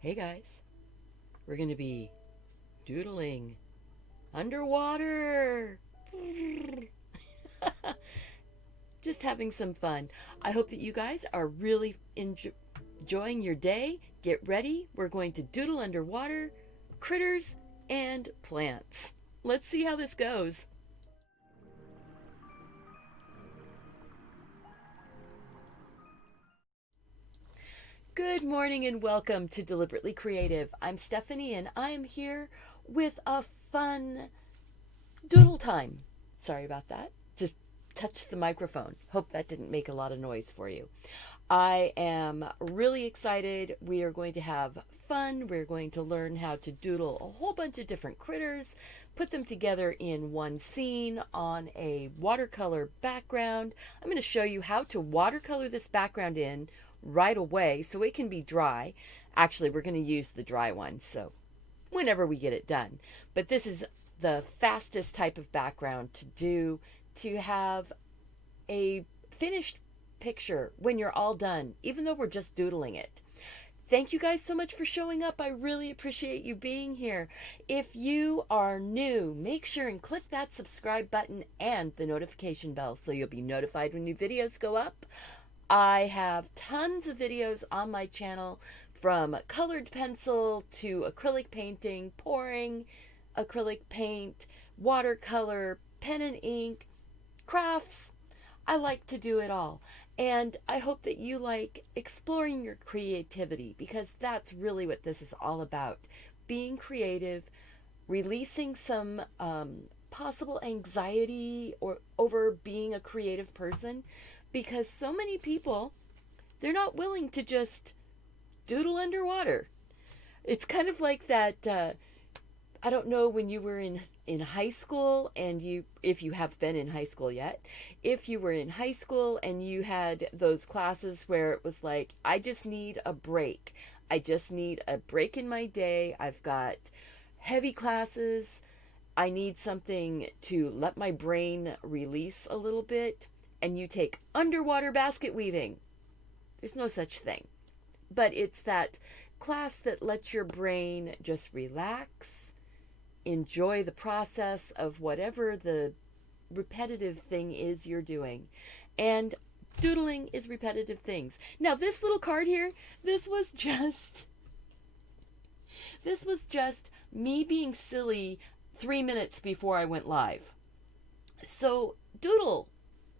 Hey guys, we're going to be doodling underwater. Just having some fun. I hope that you guys are really enjoying your day. Get ready. We're going to doodle underwater, critters, and plants. Let's see how this goes. Good morning and welcome to Deliberately Creative. I'm Stephanie and I'm here with a fun doodle time. Sorry about that. Just touched the microphone. Hope that didn't make a lot of noise for you. I am really excited. We are going to have fun. We're going to learn how to doodle a whole bunch of different critters, put them together in one scene on a watercolor background. I'm going to show you how to watercolor this background in right away so it can be dry. Actually, we're going to use the dry one, so whenever we get it done. But this is the fastest type of background to do to have a finished picture when you're all done, even though we're just doodling it. Thank you guys so much for showing up. I really appreciate you being here. If you are new, make sure and click that subscribe button and the notification bell so you'll be notified when new videos go up. I have tons of videos on my channel, from colored pencil to acrylic painting, pouring acrylic paint, watercolor, pen and ink, crafts. I like to do it all. And I hope that you like exploring your creativity, because that's really what this is all about. Being creative, releasing some possible anxiety or over being a creative person, because so many people, they're not willing to just doodle underwater. It's kind of like that. I don't know, when you were in high school, and if you have been in high school yet, if you were in high school and you had those classes where it was like, I just need a break. I just need a break in my day. I've got heavy classes. I need something to let my brain release a little bit. And you take underwater basket weaving. There's no such thing. But it's that class that lets your brain just relax, enjoy the process of whatever the repetitive thing is you're doing. And doodling is repetitive things. Now, this little card here, this was just me being silly 3 minutes before I went live. So, doodle.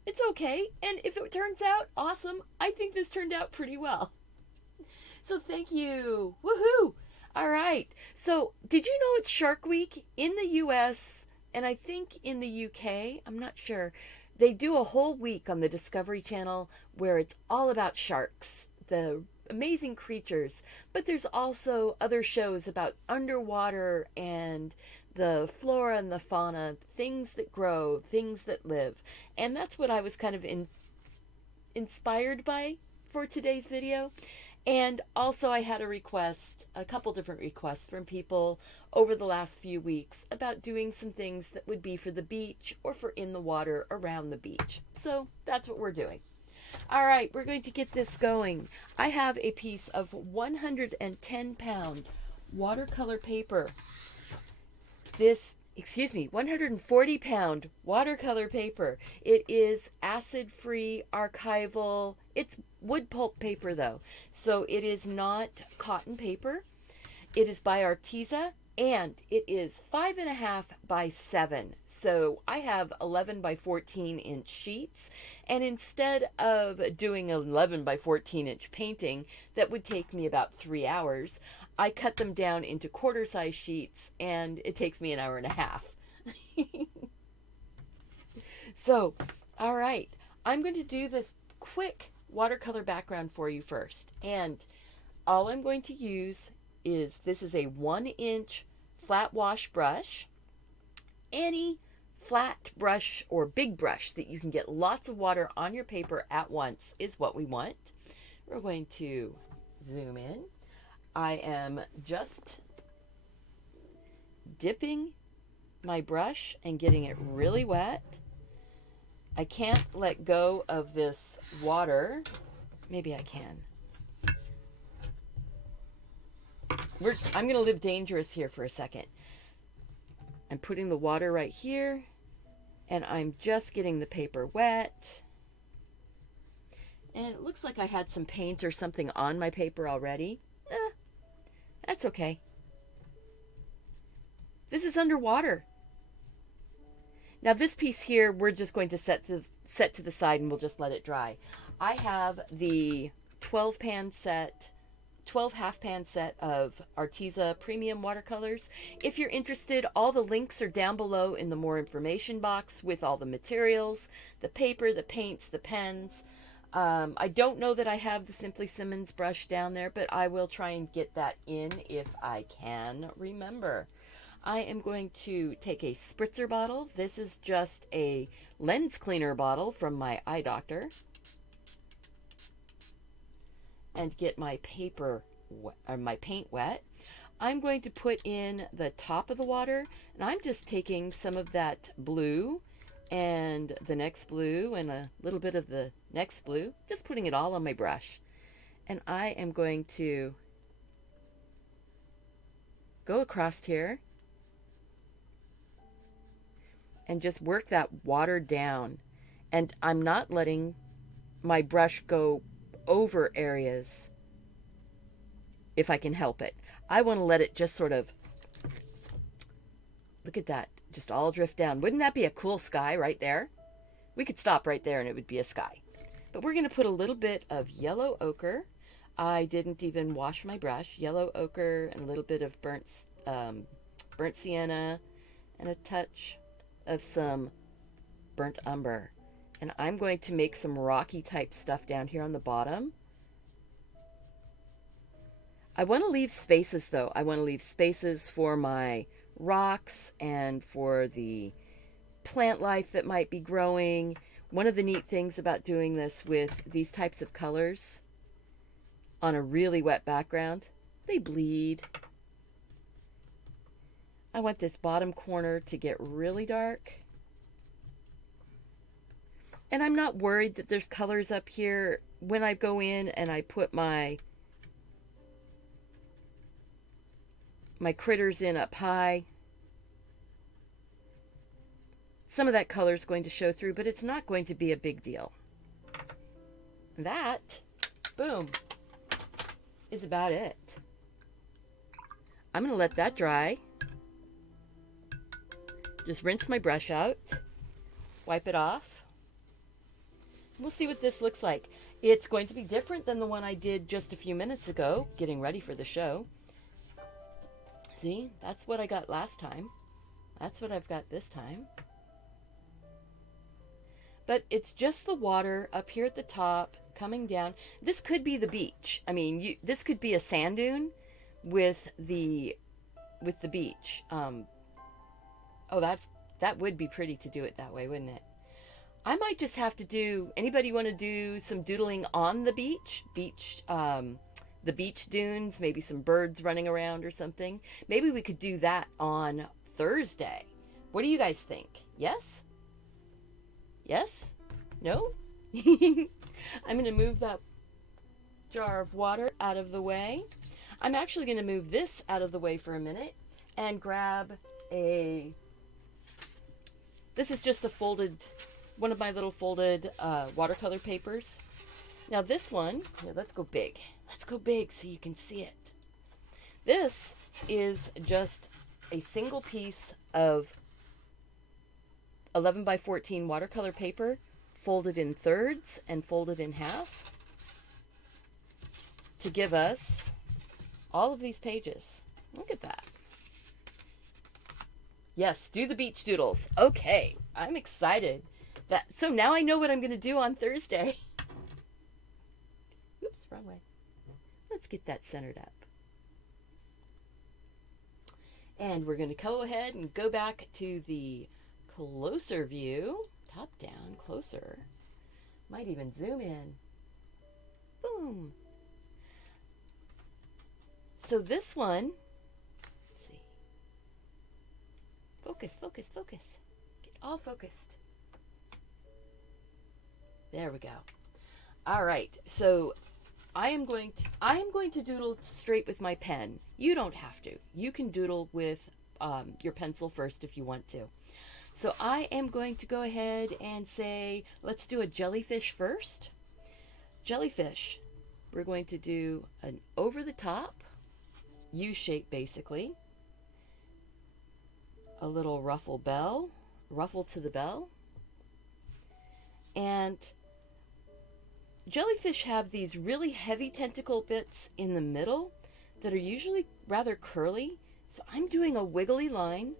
It's okay. And if it turns out awesome, I think this turned out pretty well. So thank you. Woohoo! All right. So did you know it's Shark Week in the US and I think in the UK? I'm not sure. They do a whole week on the Discovery Channel where it's all about sharks, the amazing creatures. But there's also other shows about underwater and the flora and the fauna, things that grow, things that live. And that's what I was kind of inspired by for today's video. And also I had a couple different requests from people over the last few weeks about doing some things that would be for the beach or for in the water around the beach. So that's what we're doing. All right, we're going to get this going. I have a piece of 110-pound watercolor paper. 140-pound watercolor paper. It is acid-free, archival. It's wood pulp paper, though, so it is not cotton paper. It is by Arteza, and it is 5.5 by 7. So I have 11 by 14 inch sheets, and instead of doing 11 by 14 inch painting that would take me about 3 hours, I cut them down into quarter size sheets, and it takes me an hour and a half. So, all right, I'm going to do this quick watercolor background for you first. And all I'm going to use is, this is a 1-inch flat wash brush. Any flat brush or big brush that you can get lots of water on your paper at once is what we want. We're going to zoom in. I am just dipping my brush and getting it really wet. I can't let go of this water. Maybe I can. I'm going to live dangerous here for a second. I'm putting the water right here, and I'm just getting the paper wet. And it looks like I had some paint or something on my paper already. That's okay. This is underwater. Now this piece here, we're just going to set to the side and we'll just let it dry. I have the 12 half pan set of Arteza premium watercolors. If you're interested, all the links are down below in the more information box with all the materials, the paper, the paints, the pens. I don't know that I have the Simply Simmons brush down there, but I will try and get that in if I can remember. I am going to take a spritzer bottle. This is just a lens cleaner bottle from my eye doctor. And get my my paint wet. I'm going to put in the top of the water, and I'm just taking some of that blue and the next blue and a little bit of the next blue, just putting it all on my brush. And I am going to go across here and just work that water down. And I'm not letting my brush go over areas if I can help it. I want to let it just sort of, look at that, just all drift down. Wouldn't that be a cool sky right there? We could stop right there and it would be a sky. But we're going to put a little bit of yellow ochre. I didn't even wash my brush. Yellow ochre and a little bit of burnt sienna and a touch of some burnt umber. And I'm going to make some rocky type stuff down here on the bottom. I want to leave spaces though. I want to leave spaces for my rocks and for the plant life that might be growing. One of the neat things about doing this with these types of colors on a really wet background, they bleed. I want this bottom corner to get really dark. And I'm not worried that there's colors up here. When I go in and I put my critters in up high, some of that color is going to show through, but it's not going to be a big deal. That, boom, is about it. I'm going to let that dry. Just rinse my brush out, wipe it off. We'll see what this looks like. It's going to be different than the one I did just a few minutes ago, getting ready for the show. See, that's what I got last time. That's what I've got this time. But it's just the water up here at the top coming down. This could be the beach. I mean, this could be a sand dune with the beach. That would be pretty to do it that way, wouldn't it? I might just have to do, anybody want to do some doodling on the beach? The beach dunes, maybe some birds running around or something. Maybe we could do that on Thursday. What do you guys think? Yes? Yes? No? I'm going to move that jar of water out of the way. I'm actually going to move this out of the way for a minute and grab this is just one of my little folded watercolor papers. Now this one, here, let's go big. Let's go big so you can see it. This is just a single piece of 11 by 14 watercolor paper folded in thirds and folded in half to give us all of these pages. Look at that. Yes, do the beach doodles. Okay, I'm excited. So now I know what I'm going to do on Thursday. Oops, wrong way. Let's get that centered up. And we're going to go ahead and go back to the closer view. Top down, closer. Might even zoom in. Boom. So this one, let's see. Focus, focus, focus. Get all focused. There we go. All right, so I am going to doodle straight with my pen. You don't have to. You can doodle with your pencil first if you want to. So I am going to go ahead and say, let's do a jellyfish first. Jellyfish. We're going to do an over the top U shape basically. A little ruffle to the bell. And jellyfish have these really heavy tentacle bits in the middle that are usually rather curly. So I'm doing a wiggly line,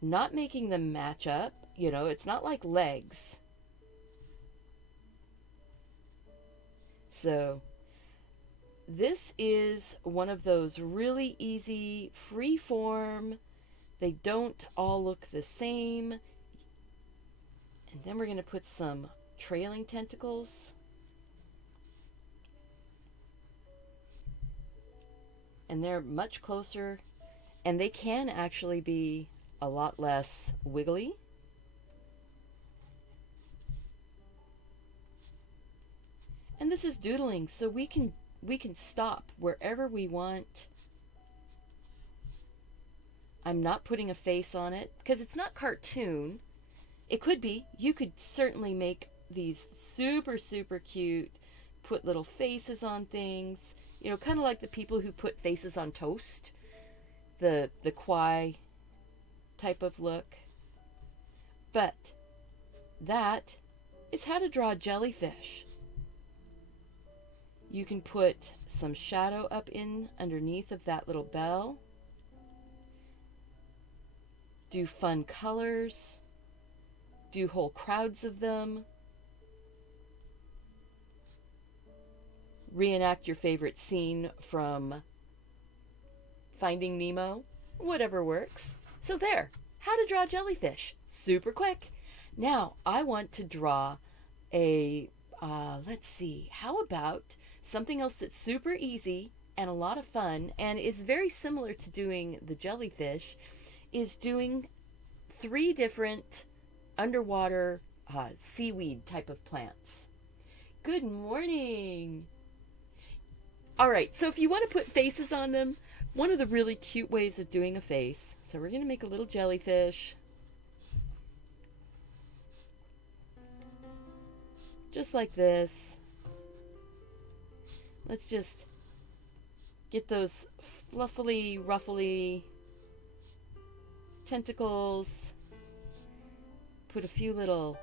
not making them match up. You know, it's not like legs. So this is one of those really easy, free form. They don't all look the same. And then we're going to put some trailing tentacles. And they're much closer. And they can actually be a lot less wiggly. And this is doodling, so we can stop wherever we want. I'm not putting a face on it because it's not cartoon. It could be. You could certainly make these super, super cute, put little faces on things. You know, kind of like the people who put faces on toast. The kawaii type of look. But that is how to draw a jellyfish. You can put some shadow up in underneath of that little bell. Do fun colors. Do whole crowds of them. Reenact your favorite scene from Finding Nemo. Whatever works. So there, how to draw jellyfish. Super quick. Now, I want to draw a, let's see, how about something else that's super easy and a lot of fun and is very similar to doing the jellyfish, is doing 3 different underwater seaweed type of plants. Good morning. All right, so if you want to put faces on them, one of the really cute ways of doing a face, so we're going to make a little jellyfish. Just like this. Let's just get those fluffily, ruffly tentacles. Put a few little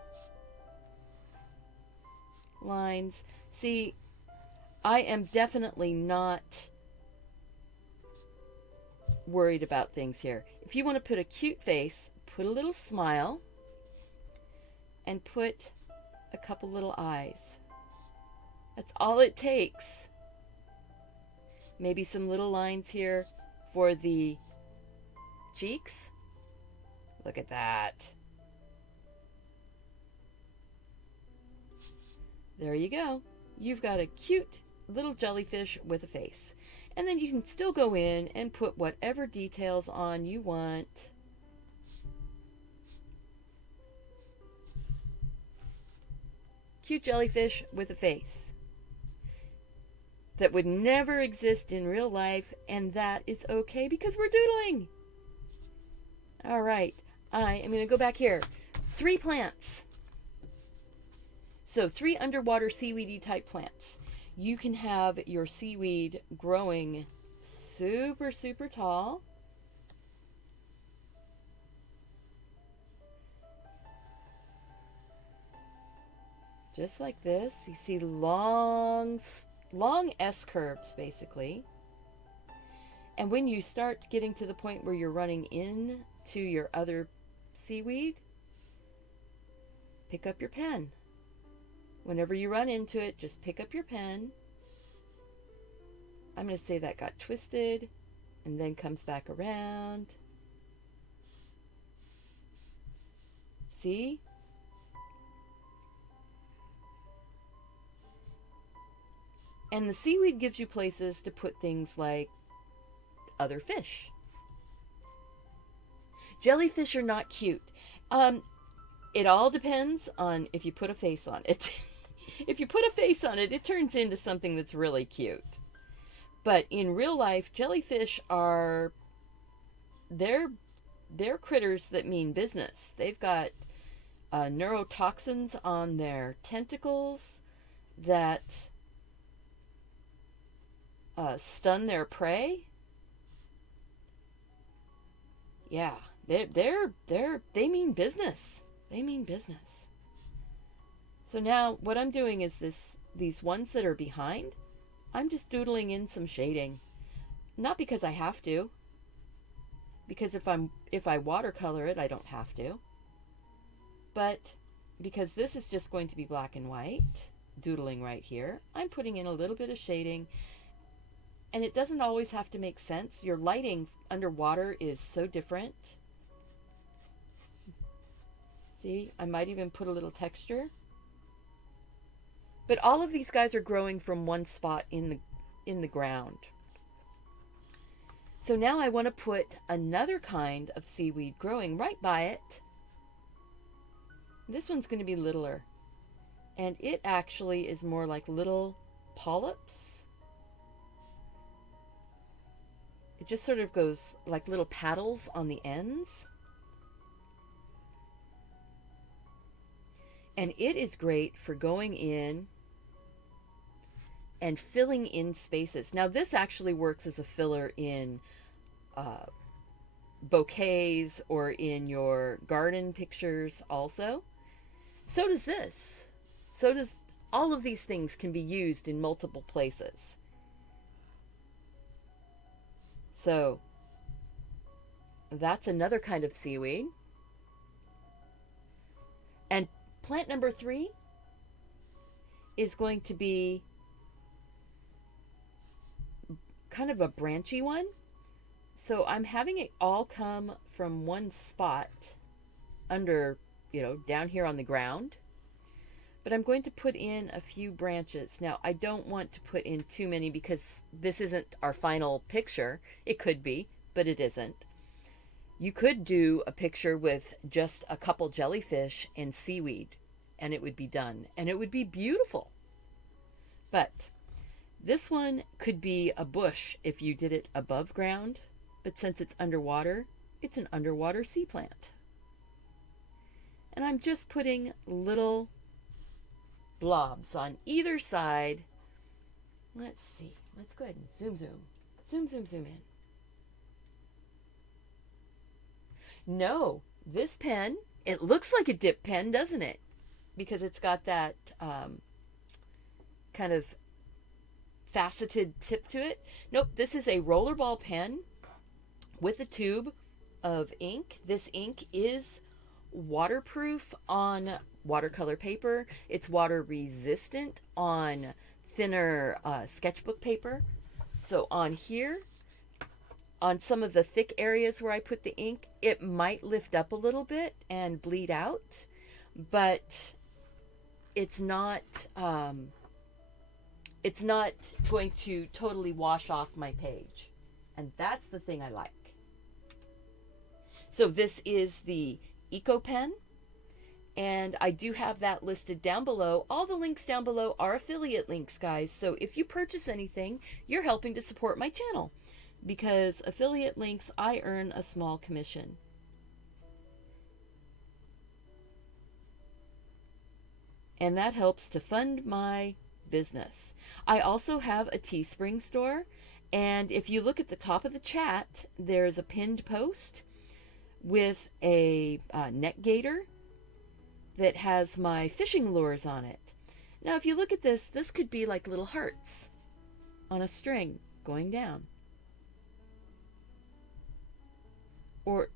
lines. See, I am definitely not worried about things here. If you want to put a cute face, put a little smile and put a couple little eyes. That's all it takes. Maybe some little lines here for the cheeks. Look at that. There you go. You've got a cute little jellyfish with a face. And then you can still go in and put whatever details on you want. Cute jellyfish with a face that would never exist in real life, and that is okay because we're doodling. All right, I am going to go back here. 3 plants. So 3 underwater seaweedy type plants. You can have your seaweed growing super, super tall. Just like this. You see long S-curves, basically. And when you start getting to the point where you're running in to your other seaweed, pick up your pen. Whenever you run into it, just pick up your pen. I'm going to say that got twisted and then comes back around. See? And the seaweed gives you places to put things like other fish. Jellyfish are not cute. It all depends on if you put a face on it. If you put a face on it, it turns into something that's really cute. But in real life, jellyfish are they're critters that mean business. They've got neurotoxins on their tentacles that stun their prey. Yeah, they mean business. They mean business. So now what I'm doing is these ones that are behind, I'm just doodling in some shading. Not because I have to, because if I watercolor it, I don't have to. But because this is just going to be black and white, doodling right here, I'm putting in a little bit of shading. And it doesn't always have to make sense. Your lighting underwater is so different. See, I might even put a little texture. But all of these guys are growing from one spot in the ground. So now I want to put another kind of seaweed growing right by it. This one's going to be littler. And it actually is more like little polyps. It just sort of goes like little paddles on the ends. And it is great for going in and filling in spaces. Now this actually works as a filler in bouquets or in your garden pictures also. So does this. So does all of these things can be used in multiple places. So that's another kind of seaweed. And plant number 3 is going to be kind of a branchy one. So I'm having it all come from one spot under, down here on the ground. But I'm going to put in a few branches. Now, I don't want to put in too many because this isn't our final picture. It could be, but it isn't. You could do a picture with just a couple jellyfish and seaweed, and it would be done. And it would be beautiful. But this one could be a bush if you did it above ground. But since it's underwater, it's an underwater sea plant. And I'm just putting little blobs on either side. Let's see. Let's go ahead and zoom in. No, this pen, it looks like a dip pen, doesn't it? Because it's got that kind of faceted tip to it. Nope, this is a rollerball pen with a tube of ink. This ink is waterproof on watercolor paper. It's water resistant on thinner sketchbook paper. So on here, on some of the thick areas where I put the ink, it might lift up a little bit and bleed out, but it's not going to totally wash off my page. And that's the thing I like. So this is the Eco Pen, and I do have that listed down below. All the links down below are affiliate links, guys. So if you purchase anything, you're helping to support my channel, because affiliate links, I earn a small commission. And that helps to fund my business. I also have a Teespring store, and if you look at the top of the chat, there's a pinned post with a net gator that has my fishing lures on it. Now if you look at this, this could be like little hearts on a string going down. Or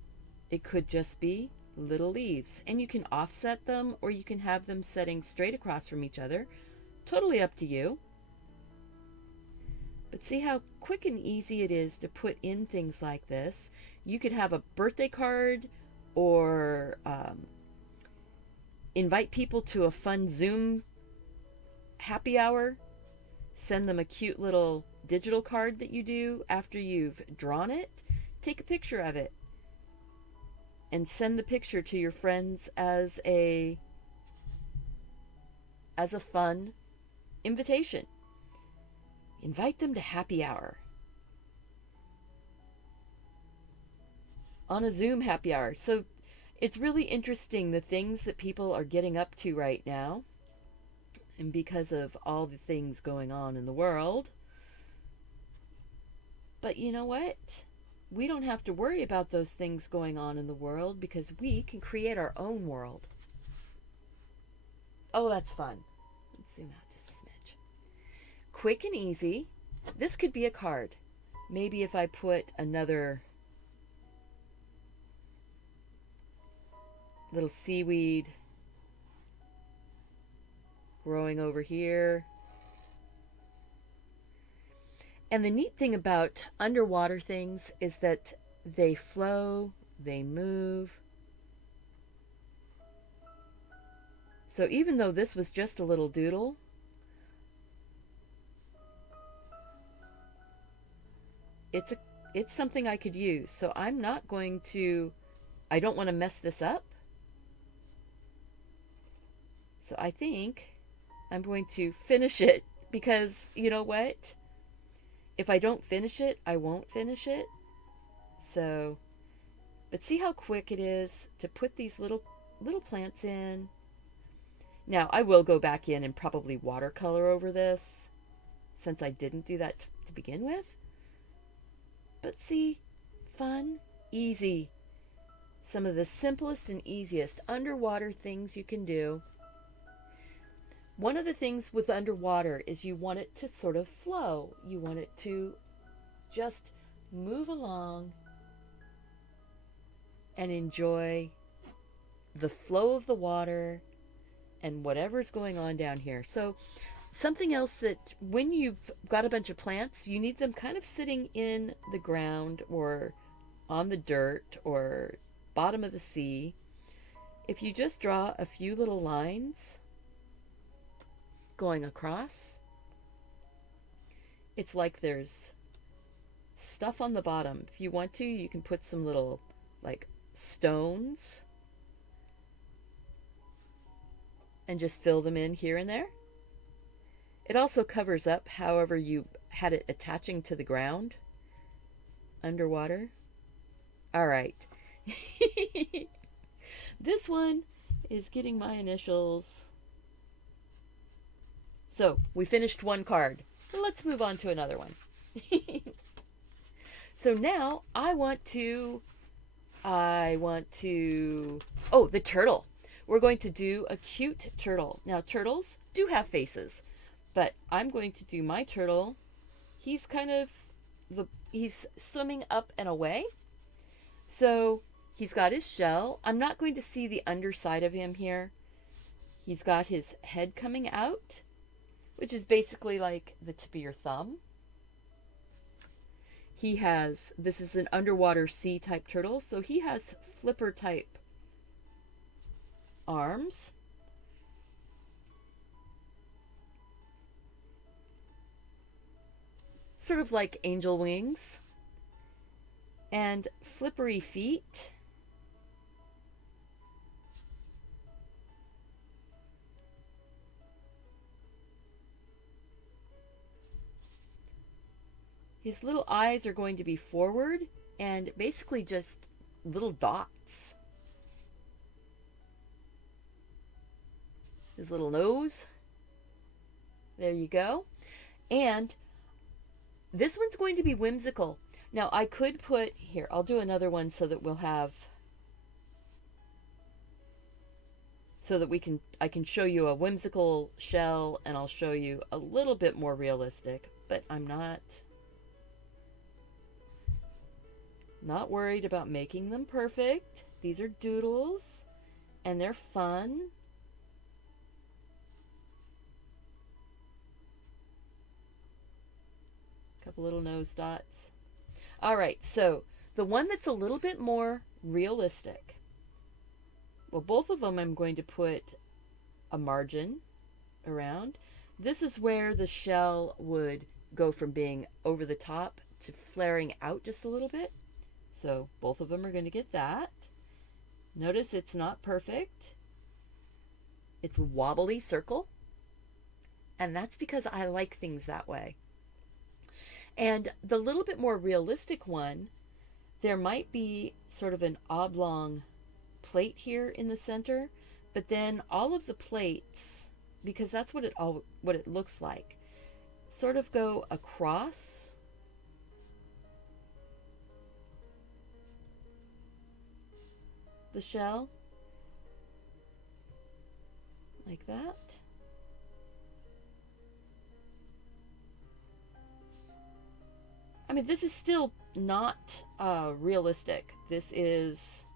it could just be little leaves, and you can offset them or you can have them setting straight across from each other. Totally up to you. But see how quick and easy it is to put in things like this. You could have a birthday card or invite people to a fun Zoom happy hour. Send them a cute little digital card that you do after you've drawn it. Take a picture of it. and send the picture to your friends as a fun invitation. Invite them to happy hour. On a Zoom happy hour. So it's really interesting the things that people are getting up to right now. And because of all the things going on in the world. But you know what? We don't have to worry about those things going on in the world because we can create our own world. Oh, that's fun. Let's zoom out just a smidge. Quick and easy. This could be a card. Maybe if I put another little seaweed growing over here. And the neat thing about underwater things is that they flow, they move. So even though this was just a little doodle, it's something I could use. So I'm not going to, I don't want to mess this up. So I think I'm going to finish it because you know what? If I don't finish it, I won't finish it. So, but see how quick it is to put these little plants in. Now, I will go back in and probably watercolor over this since I didn't do that to begin with. But see, fun, easy. Some of the simplest and easiest underwater things you can do. One of the things with underwater is you want it to sort of flow. You want it to just move along and enjoy the flow of the water and whatever's going on down here. So something else that when you've got a bunch of plants, you need them kind of sitting in the ground or on the dirt or bottom of the sea. If you just draw a few little lines going across, it's like there's stuff on the bottom. If you want to, you can put some little like stones and just fill them in here and there. It also covers up however you had it attaching to the ground underwater. All right. This one is getting my initials. So we finished one card. Let's move on to another one. So now I want to, oh, the turtle. We're going to do a cute turtle. Now turtles do have faces, but I'm going to do my turtle. He's he's swimming up and away. So he's got his shell. I'm not going to see the underside of him here. He's got his head coming out, which is basically like the tip of your thumb. This is an underwater sea type turtle, so he has flipper type arms. Sort of like angel wings. And flippery feet. His little eyes are going to be forward and basically just little dots. His little nose. There you go. And this one's going to be whimsical. Now I could put, here, I'll do another one so that we'll have, so that I can show you a whimsical shell and I'll show you a little bit more realistic, but I'm not worried about making them perfect. These are doodles and they're fun. Couple little nose dots. All right, so the one that's a little bit more realistic. Well, both of them I'm going to put a margin around. This is where the shell would go from being over the top to flaring out just a little bit. So both of them are going to get that. Notice it's not perfect. It's a wobbly circle. And that's because I like things that way. And the little bit more realistic one, there might be sort of an oblong plate here in the center, but then all of the plates, because that's what it looks like, sort of go across the shell like that. I mean, this is still not realistic. This is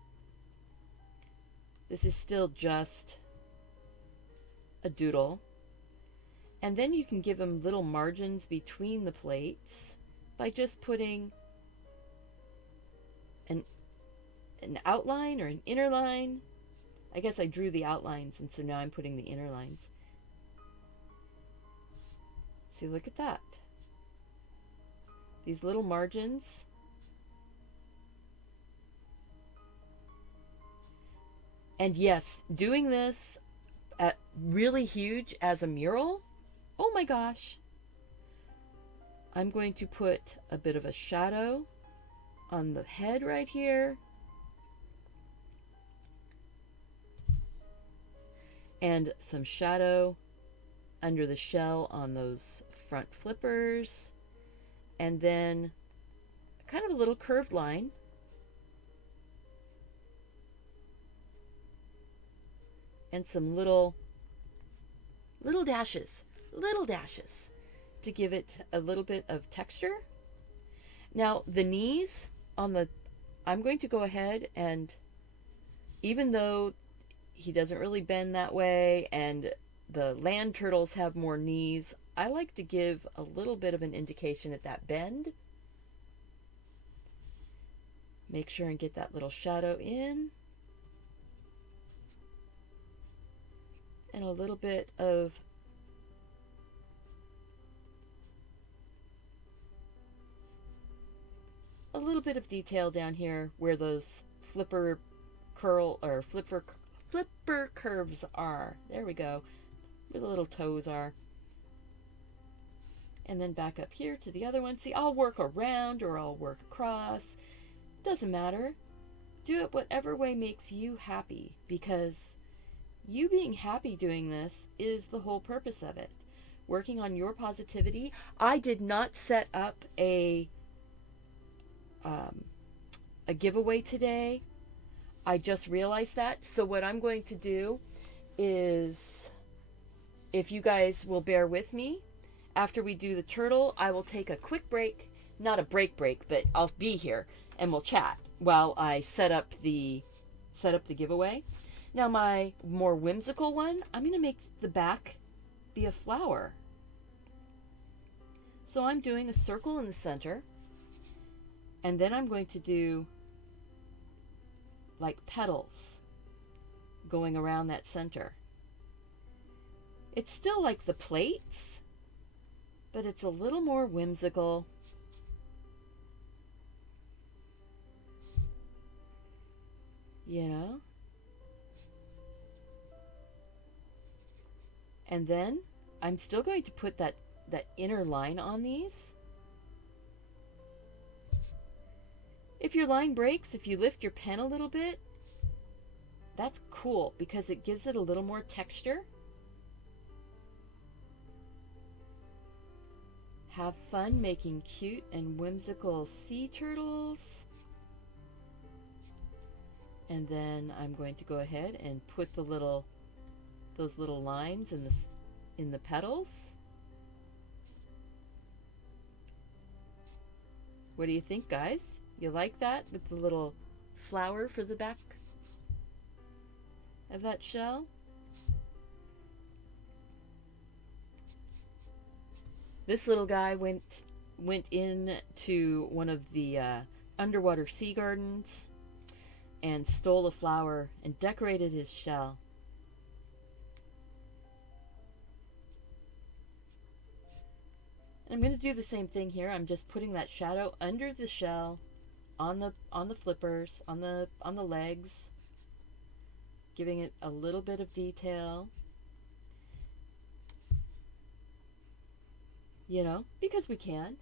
still just a doodle. And then you can give them little margins between the plates by just putting an outline or an inner line. I guess I drew the outlines, and so now I'm putting the inner lines. See, look at that. These little margins. And yes, doing this really huge as a mural, oh my gosh. I'm going to put a bit of a shadow on the head right here. And some shadow under the shell on those front flippers. And then kind of a little curved line. And some little dashes to give it a little bit of texture. Now the knees I'm going to go ahead and, even though he doesn't really bend that way and the land turtles have more knees, I like to give a little bit of an indication at that bend. Make sure and get that little shadow in. And a little bit of detail down here where those flipper curves are. There we go. Where the little toes are. And then back up here to the other one. See, I'll work around or I'll work across. Doesn't matter. Do it whatever way makes you happy, because you being happy doing this is the whole purpose of it. Working on your positivity. I did not set up a giveaway today. I just realized that. So what I'm going to do is, if you guys will bear with me, after we do the turtle, I will take a quick break. Not a break, but I'll be here and we'll chat while I set up the giveaway. Now my more whimsical one, I'm going to make the back be a flower. So I'm doing a circle in the center, and then I'm going to do like petals going around that center. It's still like the plates, but it's a little more whimsical. You know? And then I'm still going to put that inner line on these. If your line breaks, if you lift your pen a little bit, that's cool because it gives it a little more texture. Have fun making cute and whimsical sea turtles. And then I'm going to go ahead and put those little lines in the petals. What do you think, guys? You like that with the little flower for the back of that shell? This little guy went into one of the underwater sea gardens and stole a flower and decorated his shell. And I'm going to do the same thing here. I'm just putting that shadow under the shell, on the flippers, on the legs. giving it a little bit of detail. You know, because we can.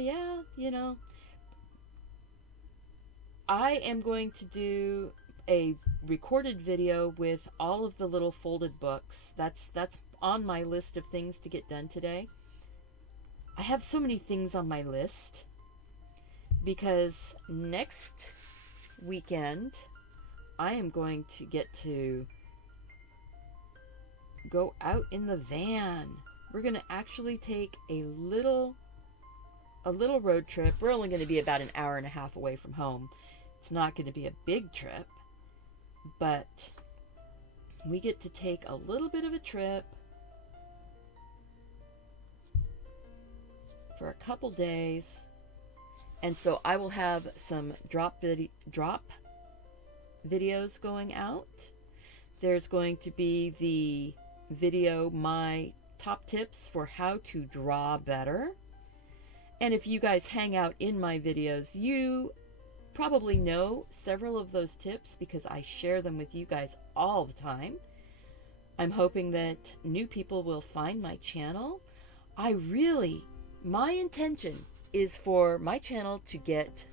Yeah, you know, I am going to do a recorded video with all of the little folded books. That's on my list of things to get done today. I have so many things on my list because next weekend I am going to get to go out in the van. We're going to actually take a little road trip. We're only going to be about an hour and a half away from home. It's not going to be a big trip, but we get to take a little bit of a trip for a couple days. And so I will have some drop videos going out. There's going to be the video, my top tips for how to draw better. And if you guys hang out in my videos, you probably know several of those tips because I share them with you guys all the time. I'm hoping that new people will find my channel. My intention is for my channel to get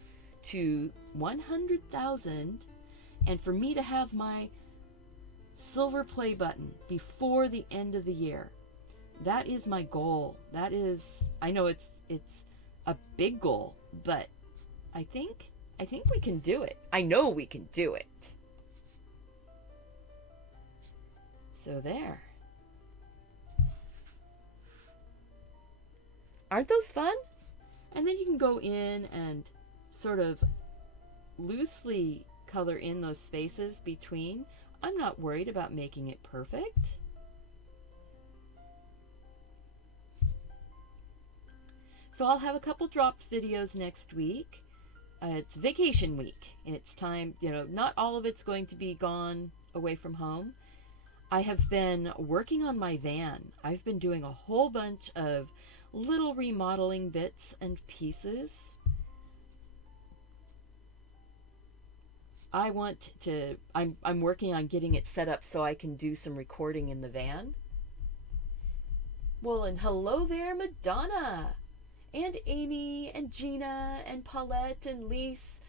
to 100,000 and for me to have my silver play button before the end of the year. That is my goal. I know it's a big goal, but I think we can do it. I know we can do it. So there. Aren't those fun? And then you can go in and sort of loosely color in those spaces between. I'm not worried about making it perfect. So I'll have a couple dropped videos next week. It's vacation week. It's time, not all of it's going to be gone away from home. I have been working on my van. I've been doing a whole bunch of little remodeling bits and pieces. I'm working on getting it set up so I can do some recording in the van. Well, and hello there, Madonna! And Amy, and Gina, and Paulette, and Lise,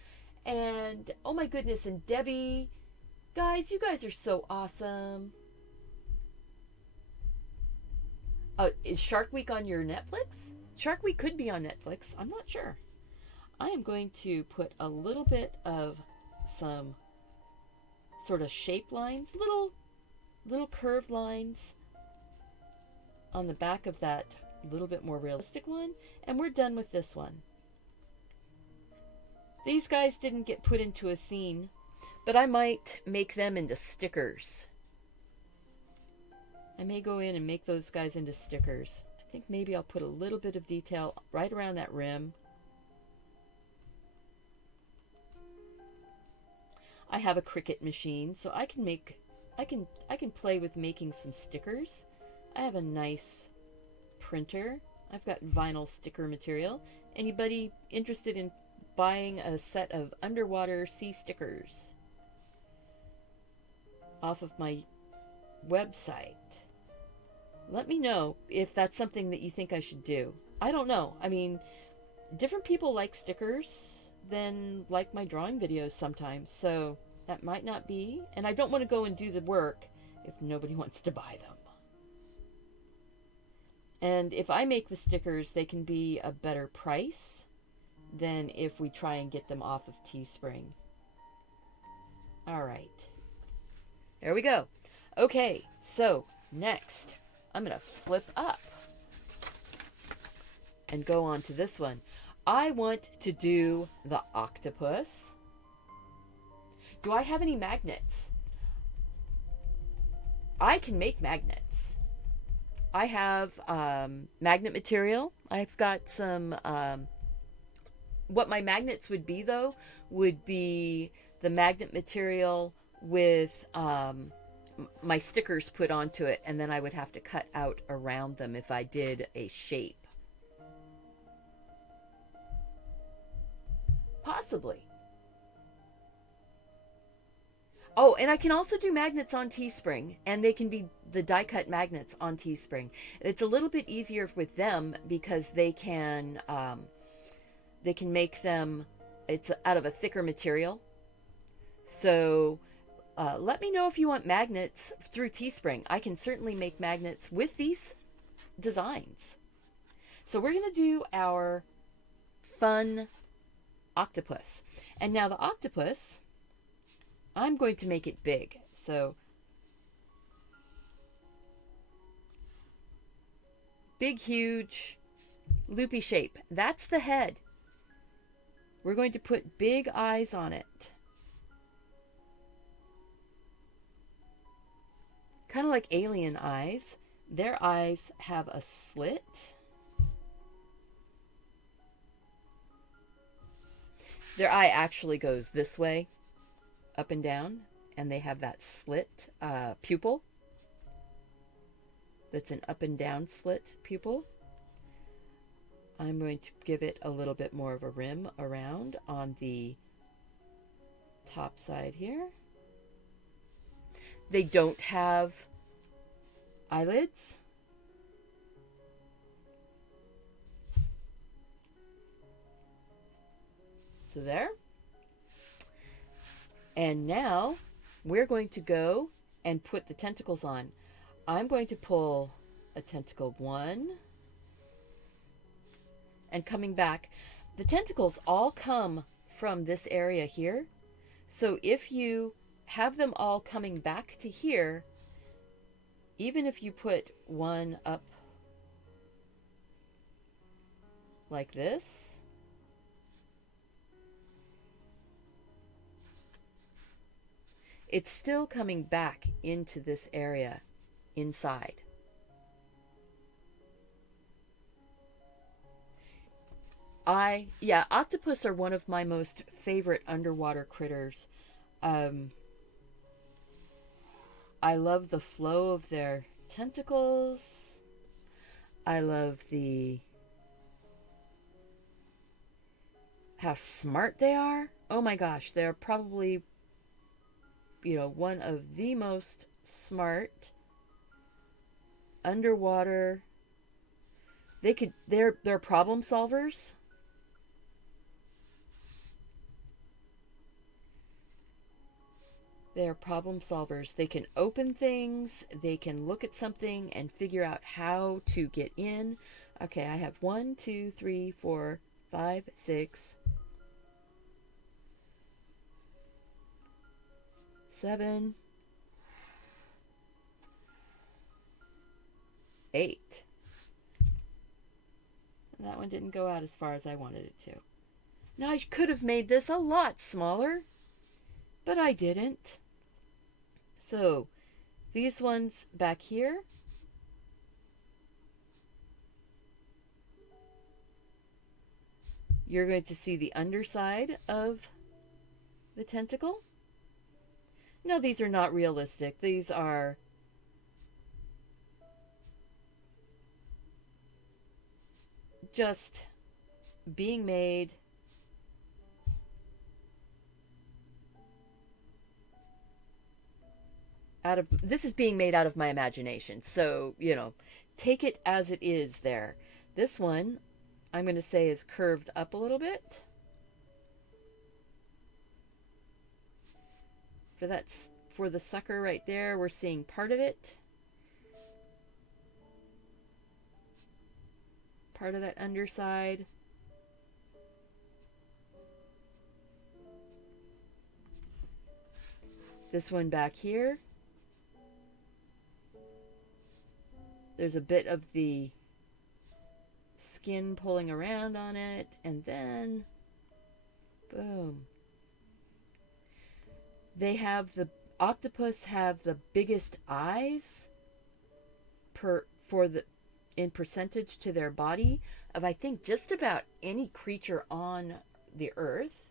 and oh my goodness, and Debbie. Guys, you guys are so awesome. Is Shark Week on your Netflix? Shark Week could be on Netflix. I'm not sure. I am going to put a little bit of some sort of shape lines, little curved lines on the back of that little bit more realistic one, and we're done with this one. These guys didn't get put into a scene, but I might make them into stickers. I may go in and make those guys into stickers. I think maybe I'll put a little bit of detail right around that rim. I have a Cricut machine, so I can play with making some stickers. I have a nice printer. I've got vinyl sticker material. Anybody interested in buying a set of underwater sea stickers off of my website? Let me know if that's something that you think I should do. I don't know. I mean, different people like stickers than like my drawing videos sometimes, so that might not be. And I don't want to go and do the work if nobody wants to buy them. And if I make the stickers, they can be a better price than if we try and get them off of Teespring. All right. There we go. Okay, so next, I'm going to flip up and go on to this one. I want to do the octopus. Do I have any magnets? I can make magnets. I have magnet material. I've got some... what my magnets would be, though, would be the magnet material with my stickers put onto it, and then I would have to cut out around them if I did a shape. Possibly. Oh, and I can also do magnets on Teespring, and they can be the die cut magnets on Teespring. It's a little bit easier with them because they can make them. It's out of a thicker material. So let me know if you want magnets through Teespring. I can certainly make magnets with these designs. So we're going to do our fun octopus. And now the octopus, I'm going to make it big. So big, huge, loopy shape. That's the head. We're going to put big eyes on it. Kind of like alien eyes. Their eyes have a slit. Their eye actually goes this way, up and down, and they have that slit pupil. That's an up and down slit pupil. I'm going to give it a little bit more of a rim around on the top side here. They don't have eyelids. So there. And now we're going to go and put the tentacles on. I'm going to pull a tentacle 1 and coming back. The tentacles all come from this area here. So if you have them all coming back to here, even if you put one up like this, it's still coming back into this area inside. Octopus are one of my most favorite underwater critters. I love the flow of their tentacles. I love how smart they are. Oh my gosh, they're probably, one of the most smart underwater. They're problem solvers. They're problem solvers. They can open things. They can look at something and figure out how to get in. Okay, I have 1, 2, 3, 4, 5, 6, 7, 8. And that one didn't go out as far as I wanted it to. Now I could have made this a lot smaller, but I didn't. So these ones back here, you're going to see the underside of the tentacle. No, these are not realistic. These are just being made this is being made out of my imagination. So, take it as it is there. This one, I'm going to say, is curved up a little bit. For the sucker right there, we're seeing part of it. Part of that underside. This one back here. There's a bit of the skin pulling around on it, and then boom. The octopus have the biggest eyes in percentage to their body of, I think, just about any creature on the earth.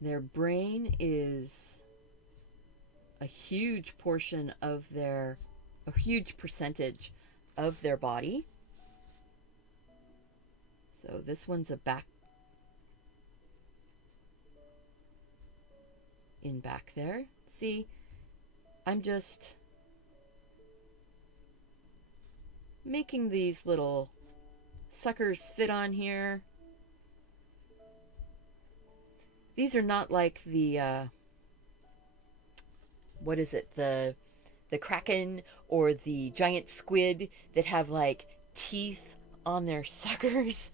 Their brain is a huge portion of a huge percentage of their body. So this one's a back in back there. See, I'm just making these little suckers fit on here. These are not like the what is it, the kraken or the giant squid that have like teeth on their suckers.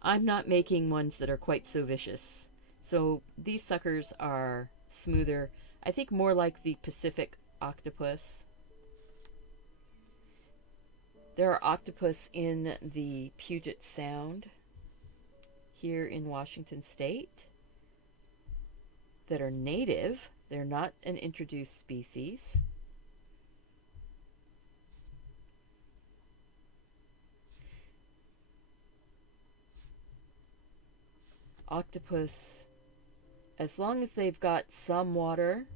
I'm not making ones that are quite so vicious. So these suckers are smoother. I think more like the Pacific octopus. There are octopus in the Puget Sound here in Washington State that are native. They're not an introduced species. Octopus, as long as they've got some water,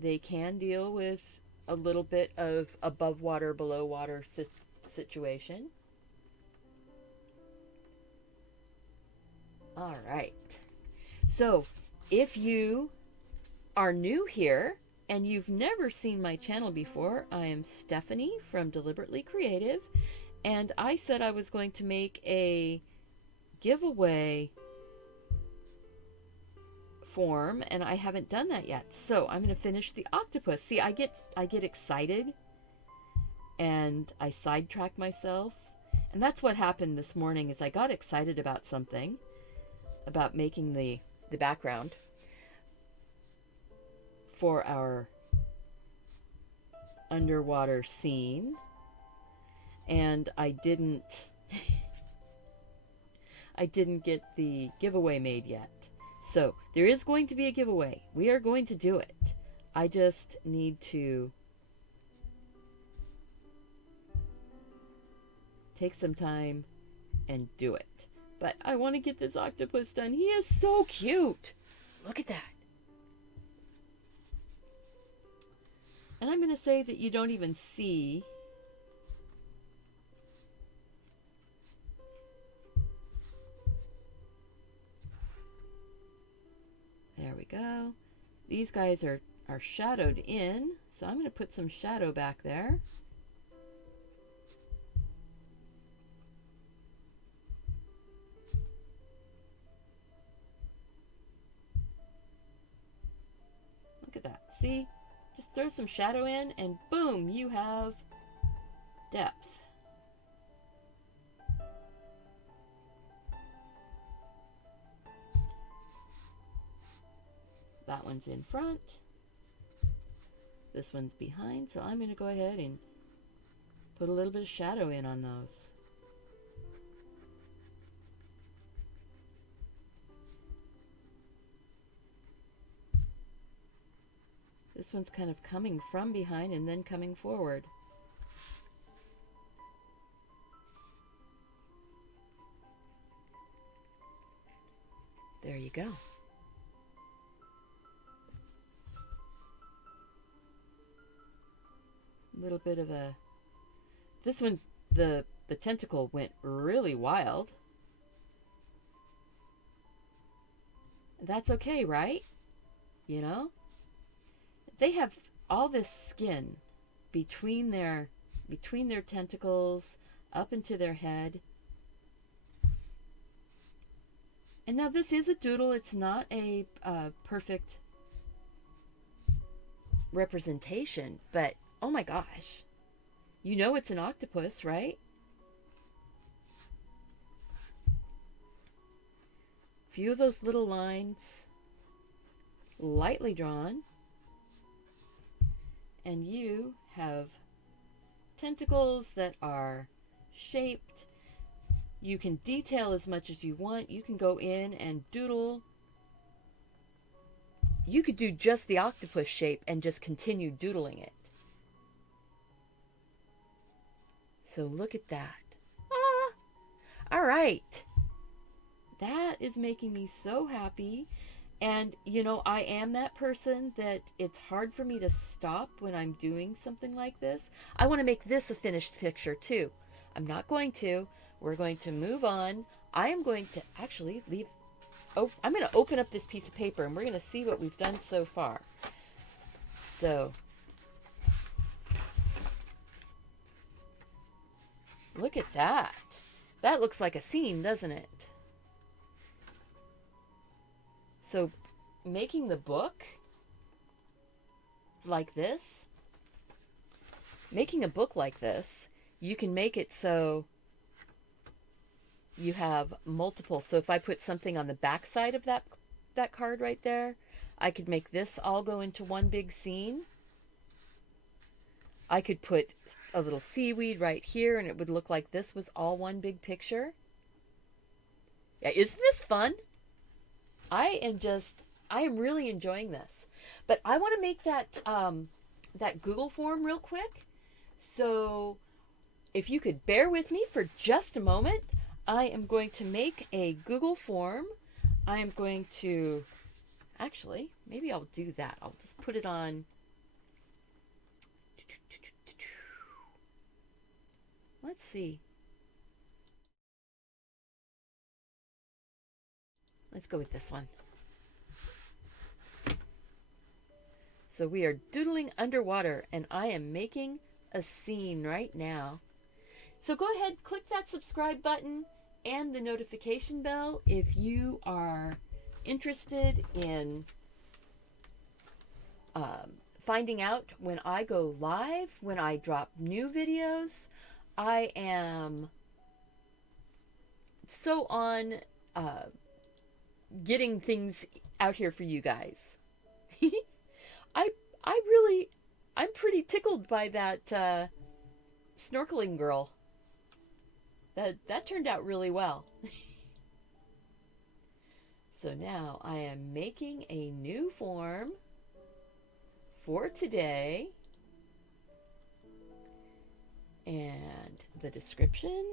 they can deal with a little bit of above water, below water situation. All right. So if you are new here and you've never seen my channel before, I am Stephanie from Deliberately Creative, and I said I was going to make a giveaway form, and I haven't done that yet. So I'm going to finish the octopus. See, I get excited and I sidetrack myself. And that's what happened this morning is I got excited about something, about making the background for our underwater scene, and I didn't get the giveaway made yet. So there is going to be a giveaway. We are going to do it. I just need to take some time and do it. But I want to get this octopus done. He is so cute. Look at that. And I'm going to say that you don't even see there we go. These guys are shadowed in, so I'm going to put some shadow back there. Look at that. See? Just throw some shadow in and boom, you have depth. That one's in front. This one's behind, so I'm going to go ahead and put a little bit of shadow in on those. This one's kind of coming from behind and then coming forward. There you go. A little bit of a... This one, the tentacle went really wild. That's okay, right? You know? They have all this skin between their tentacles up into their head. And now this is a doodle. It's not a perfect representation, but oh my gosh. You know it's an octopus, right? Few of those little lines lightly drawn. And you have tentacles that are shaped. You can detail as much as you want. You can go in and doodle. You could do just the octopus shape and just continue doodling it. So look at that. Ah! All right. That is making me so happy. And, you know, I am that person that it's hard for me to stop when I'm doing something like this. I want to make this a finished picture too. I'm not going to. We're going to move on. I am going to actually leave. Oh, I'm going to open up this piece of paper and we're going to see what we've done so far. So, look at that. That looks like a scene, doesn't it? So, making the book like this, you can make it so you have multiple. So if I put something on the back side of that card right there, I could make this all go into one big scene. I could put a little seaweed right here and it would look like this was all one big picture. Yeah, isn't this fun? I am really enjoying this. But I want to make that Google form real quick. So if you could bear with me for just a moment, I am going to make a Google form. I am going to, actually, maybe I'll do that. I'll just put it on. Let's see. Let's go with this one. So we are doodling underwater, and I am making a scene right now. So go ahead, click that subscribe button and the notification bell if you are interested in finding out when I go live, when I drop new videos. I am so on getting things out here for you guys. I'm pretty tickled by that snorkeling girl. That turned out really well. So now I am making a new form for today. And the description,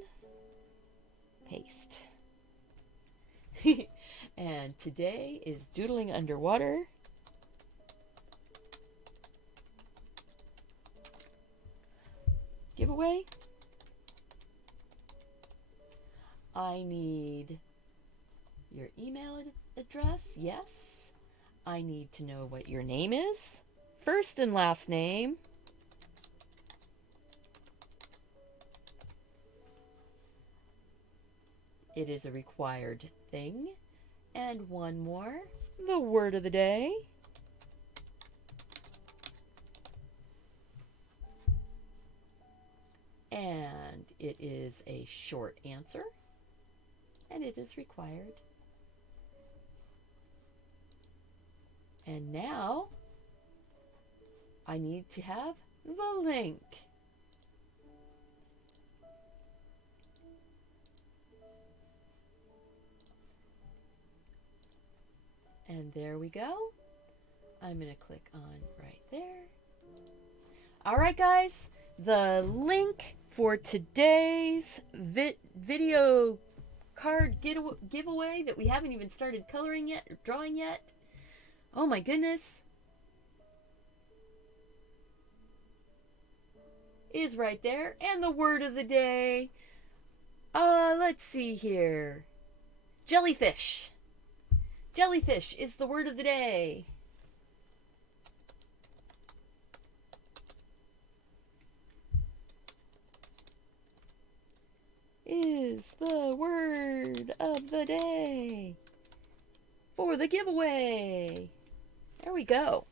paste. And today is Doodling Underwater. Giveaway. I need your email address, yes. I need to know what your name is, first and last name. It is a required thing. And one more, the word of the day. And it is a short answer. And it is required. And now I need to have the link. And there we go. I'm going to click on right there. All right, guys. The link for today's video card giveaway that we haven't even started coloring yet or drawing yet. Oh my goodness. Is right there. And the word of the day. Let's see here. Jellyfish. Jellyfish is the word of the day. Is the word of the day for the giveaway. There we go.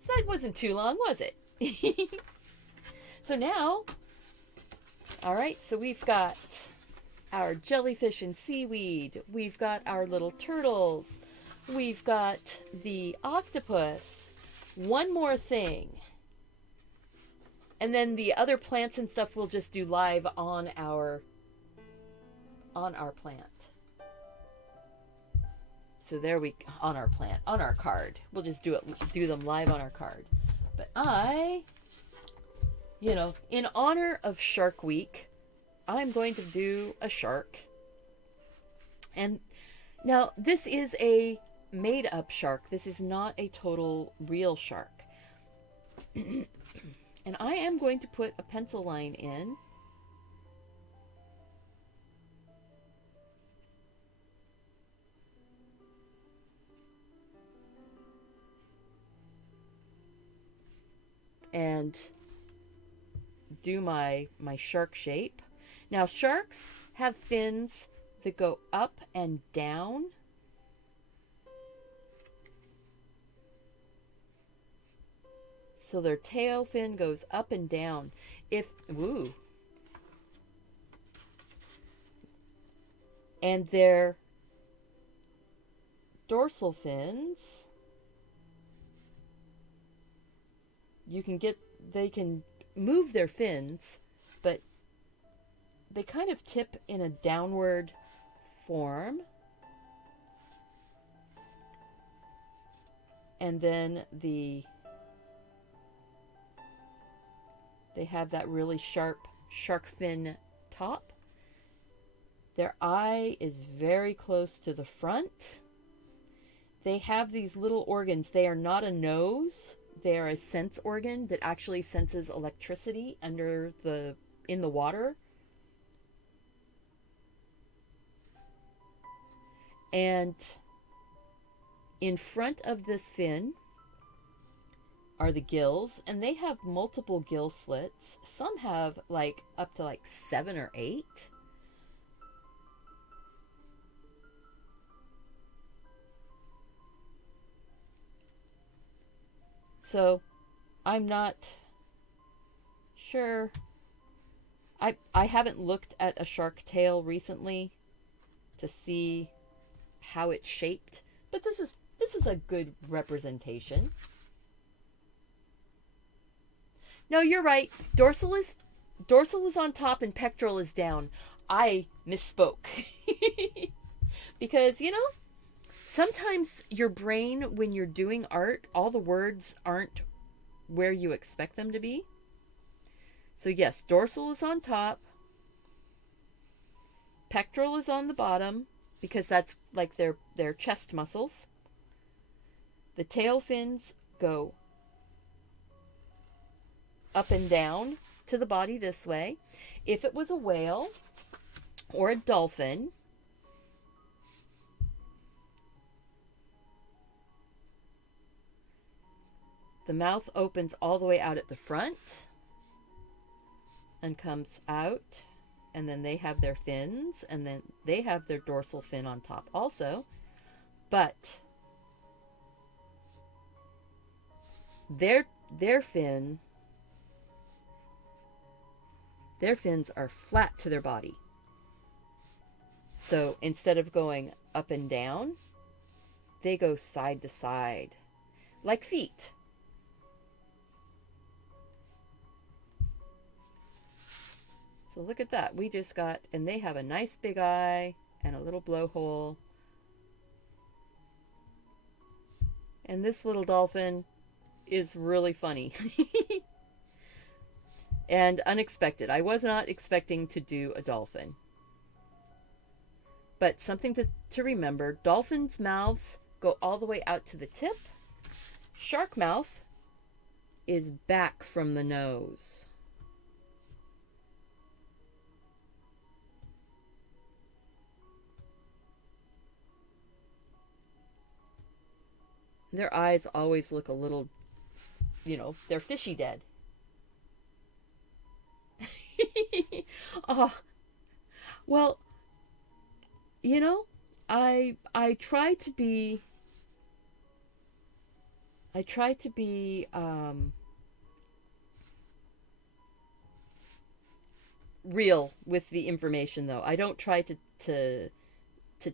So that wasn't too long, was it? So now, all right, so we've got our jellyfish and seaweed. We've got our little turtles. We've got the octopus. One more thing. And then the other plants and stuff we'll just do live on our plant. So there we on our plant, on our card. We'll just do them live on our card. But in honor of Shark Week, I'm going to do a shark. And now this is a made up shark. This is not a total real shark. And I am going to put a pencil line in. And do my shark shape. Now sharks have fins that go up and down. So their tail fin goes up and down. And their dorsal fins, they can move their fins, but they kind of tip in a downward form. And then they have that really sharp shark fin top. Their eye is very close to the front. They have these little organs. They are not a nose. They are a sense organ that actually senses electricity in the water. And in front of this fin are the gills, and they have multiple gill slits. Some have up to 7 or 8. So I'm not sure. I haven't looked at a shark tail recently to see how it's shaped, but this is a good representation. No, you're right. Dorsal is on top and pectoral is down. I misspoke. Because, sometimes your brain, when you're doing art, all the words aren't where you expect them to be. So yes, dorsal is on top. Pectoral is on the bottom, because that's like their chest muscles. The tail fins go up and down to the body this way. If it was a whale or a dolphin, the mouth opens all the way out at the front and comes out, and then they have their fins, and then they have their dorsal fin on top also. But their fins are flat to their body. So instead of going up and down, they go side to side, like feet. So look at that. We just got, and they have a nice big eye and a little blowhole. And this little dolphin is really funny. And unexpected. I was not expecting to do a dolphin. But something to remember, dolphins' mouths go all the way out to the tip. Shark mouth is back from the nose. Their eyes always look a little, they're fishy dead. Oh, well, I try to be real with the information, though. I don't try to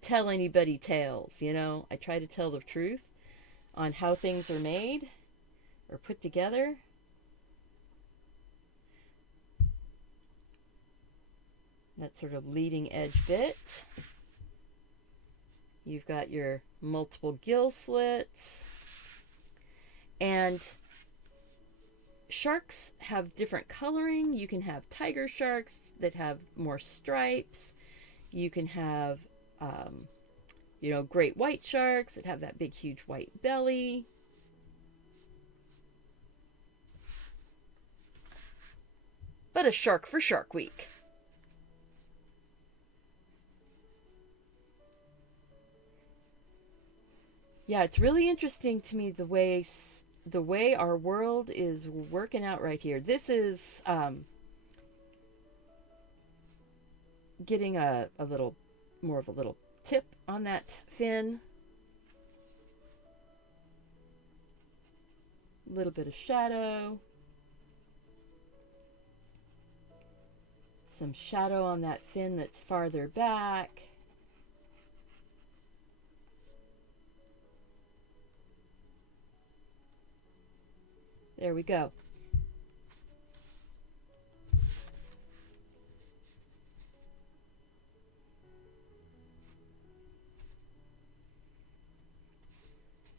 tell anybody tales, I try to tell the truth on how things are made or put together. That sort of leading edge bit. You've got your multiple gill slits. And sharks have different coloring. You can have tiger sharks that have more stripes. You can have, great white sharks that have that big, huge white belly. But a shark for Shark Week. Yeah, it's really interesting to me the way our world is working out right here. This is getting a little more of a little tip on that fin. A little bit of shadow. Some shadow on that fin that's farther back. There we go.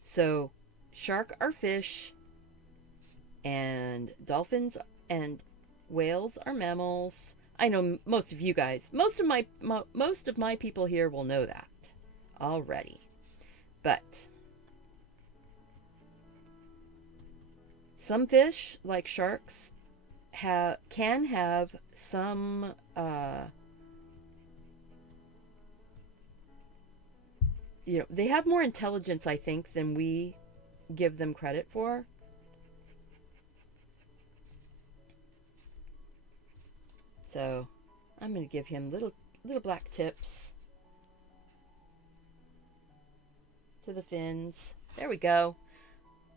So, shark are fish, and dolphins and whales are mammals. I know most of you guys, most of my people here will know that already. But some fish, like sharks, can have some they have more intelligence, I think, than we give them credit for. So I'm going to give him little black tips to the fins. There we go.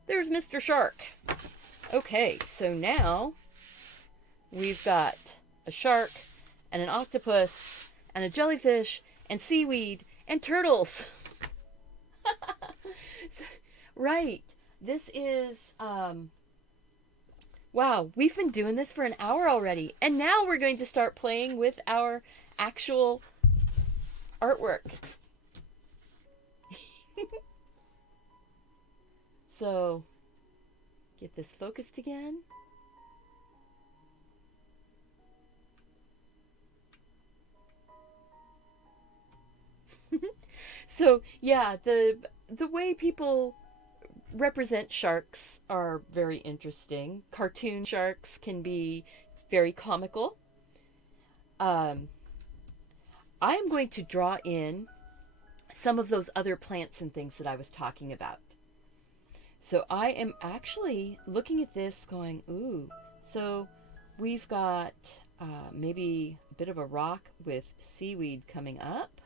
There's Mr. Shark. Okay, so now we've got a shark and an octopus and a jellyfish and seaweed and turtles. Right. This is wow, we've been doing this for an hour already, and now we're going to start playing with our actual artwork. So, get this focused again. So, yeah, the way people represent sharks are very interesting. Cartoon sharks can be very comical. I am going to draw in some of those other plants and things that I was talking about. So I am actually looking at this going, ooh, so we've got maybe a bit of a rock with seaweed coming up.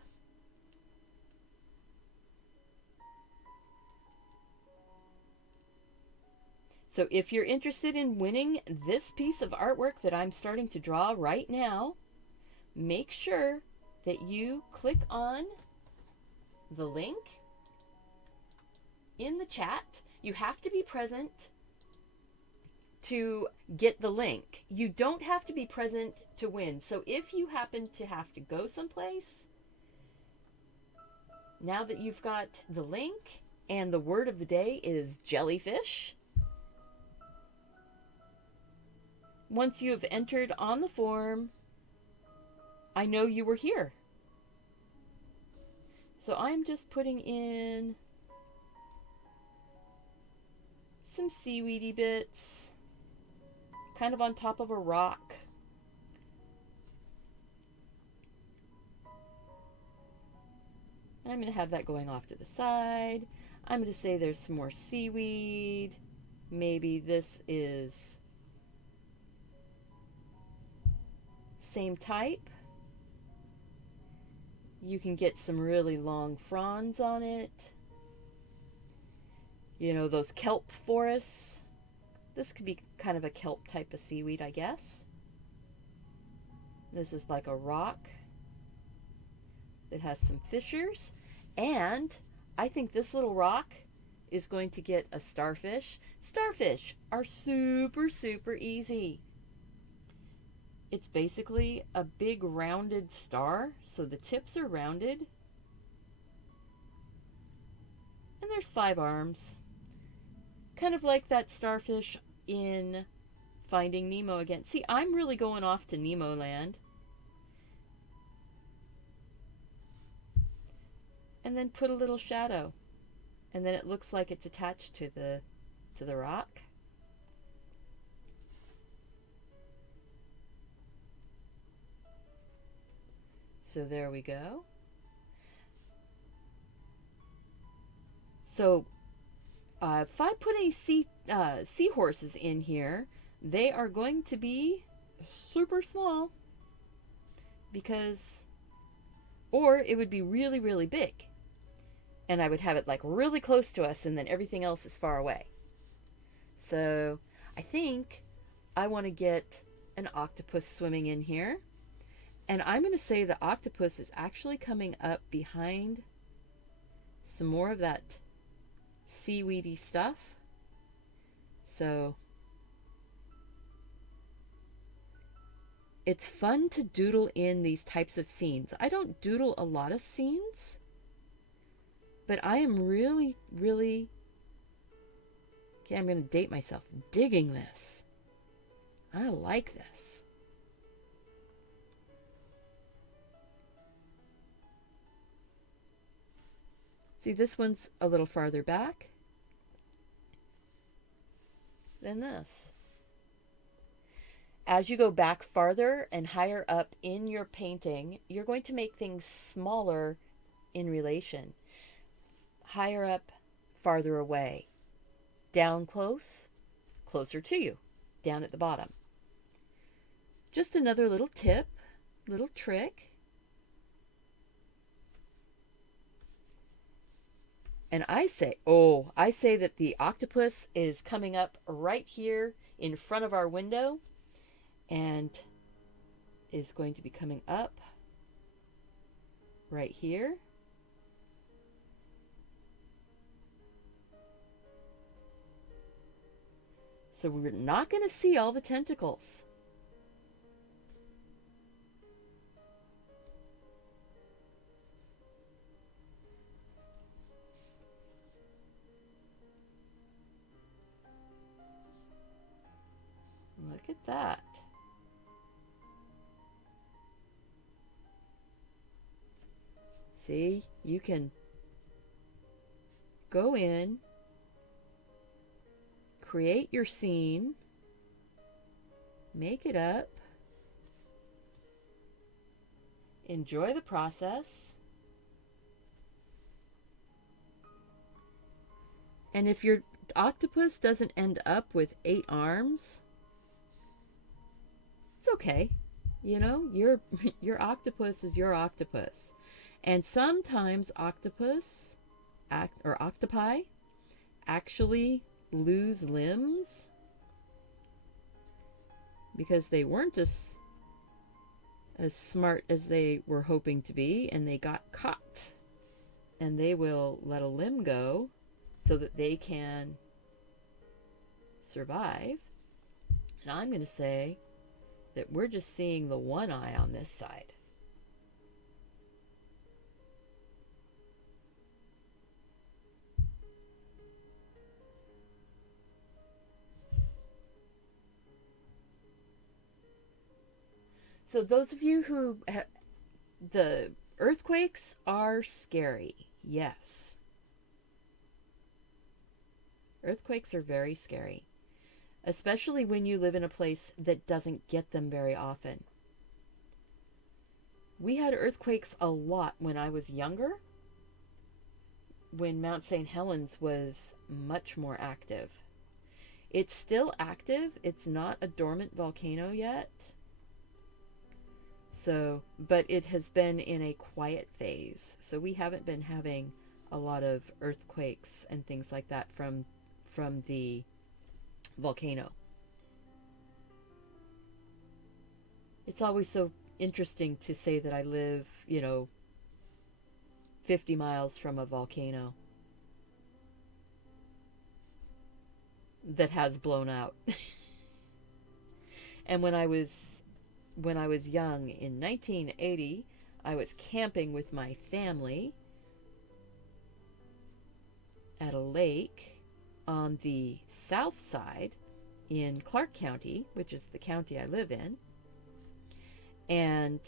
So if you're interested in winning this piece of artwork that I'm starting to draw right now, make sure that you click on the link in the chat. You have to be present to get the link. You don't have to be present to win. So if you happen to have to go someplace, now that you've got the link and the word of the day is jellyfish, once you have entered on the form, I know you were here. So I'm just putting in some seaweedy bits, kind of on top of a rock. And I'm going to have that going off to the side. I'm going to say there's some more seaweed. Maybe this is same type. You can get some really long fronds on it. You know, those kelp forests. This could be kind of a kelp type of seaweed, I guess. This is like a rock that has some fissures. And I think this little rock is going to get a starfish. Starfish are super, super easy. It's basically a big rounded star, so the tips are rounded. And there's 5 arms. Kind of like that starfish in Finding Nemo again. See, I'm really going off to Nemo land. And then put a little shadow. And then it looks like it's attached to the rock. So there we go. So if I put any seahorses in here, they are going to be super small because, or it would be really, really big. And I would have it like really close to us and then everything else is far away. So I think I want to get an octopus swimming in here. And I'm going to say the octopus is actually coming up behind some more of that seaweedy stuff. So it's fun to doodle in these types of scenes. I don't doodle a lot of scenes, but I am really, really, okay, I'm going to date myself, digging this. I like this. See, this one's a little farther back than this. As you go back farther and higher up in your painting, you're going to make things smaller in relation. Higher up, farther away. Down close, closer to you. Down at the bottom. Just another little tip, little trick. And I say that the octopus is coming up right here in front of our window and is going to be coming up right here. So we're not going to see all the tentacles. Look at that. See, you can go in, create your scene, make it up, enjoy the process. And if your octopus doesn't end up with 8 arms, it's okay. You know, your octopus is your octopus. And sometimes octopi actually lose limbs because they weren't as smart as they were hoping to be, and they got caught. And they will let a limb go so that they can survive. And I'm going to say that we're just seeing the one eye on this side. So those of you who the earthquakes are scary. Yes. Earthquakes are very scary, especially when you live in a place that doesn't get them very often. We had earthquakes a lot when I was younger, when Mount St. Helens was much more active. It's still active. It's not a dormant volcano yet. So, but it has been in a quiet phase. So we haven't been having a lot of earthquakes and things like that from the volcano. It's always so interesting to say that I live, 50 miles from a volcano that has blown out. And when I was young in 1980, I was camping with my family at a lake on the south side in Clark County, which is the county I live in. And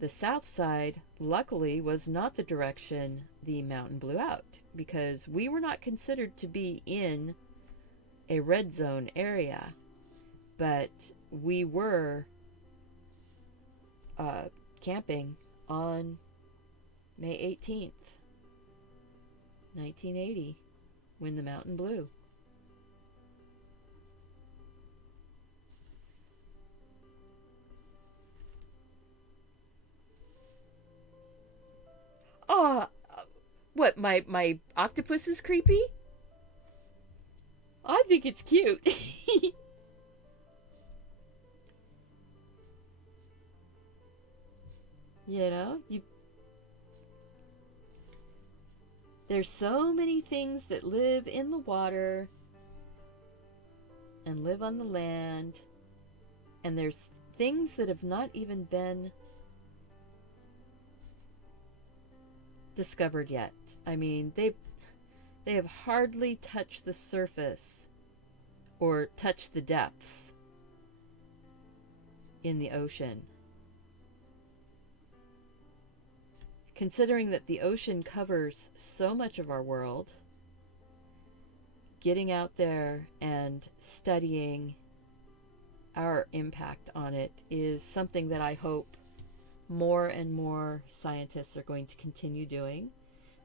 the south side, luckily, was not the direction the mountain blew out, because we were not considered to be in a red zone area, but we were camping on May 18th, 1980, when the mountain blew. Oh, what, my octopus is creepy? I think it's cute. You know, there's so many things that live in the water and live on the land, and there's things that have not even been discovered yet. I mean, they have hardly touched the surface or touched the depths in the ocean. Considering that the ocean covers so much of our world, getting out there and studying our impact on it is something that I hope more and more scientists are going to continue doing.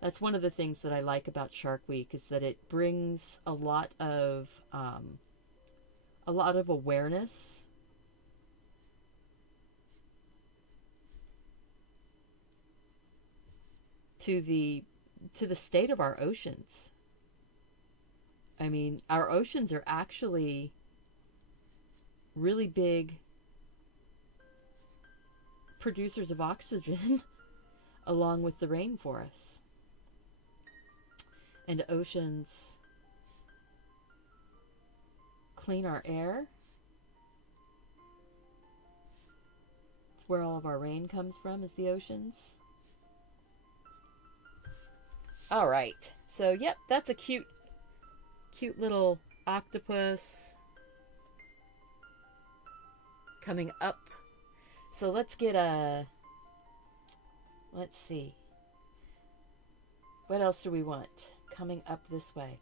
That's one of the things that I like about Shark Week, is that it brings a lot of awareness to the state of our oceans. I mean, our oceans are actually really big producers of oxygen along with the rainforests. And oceans clean our air. It's where all of our rain comes from, is the oceans. All right. So, yep, that's a cute little octopus coming up. So let's get let's see. What else do we want coming up this way?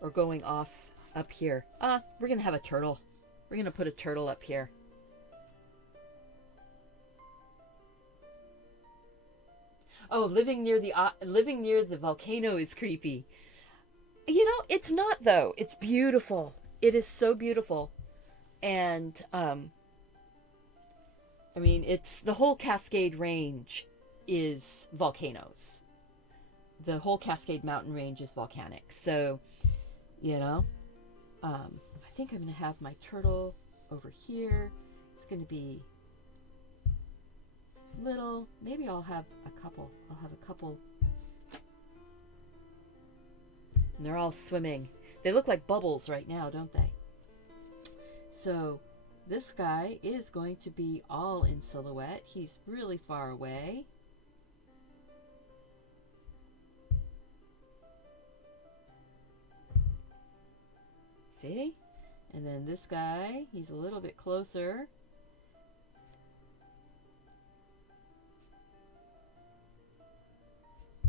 Or going off up here? We're going to have a turtle. We're going to put a turtle up here. Oh, living near the volcano is creepy. You know, it's not, though. It's beautiful. It is so beautiful. And I mean, it's the whole Cascade Range is volcanoes. The whole Cascade Mountain Range is volcanic. So, you know, I think I'm going to have my turtle over here. It's going to be little. Maybe I'll have a couple. I'll have a couple. And they're all swimming. They look like bubbles right now, don't they? So this guy is going to be all in silhouette. He's really far away. See? And then this guy, he's a little bit closer.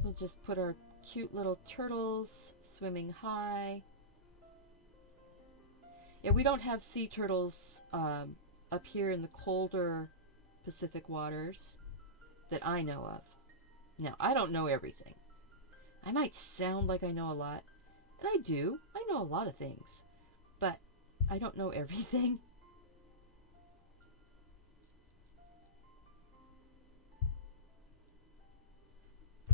We'll just put our cute little turtles swimming high. Yeah, we don't have sea turtles up here in the colder Pacific waters that I know of. Now, I don't know everything. I might sound like I know a lot, and I do. I know a lot of things, but I don't know everything.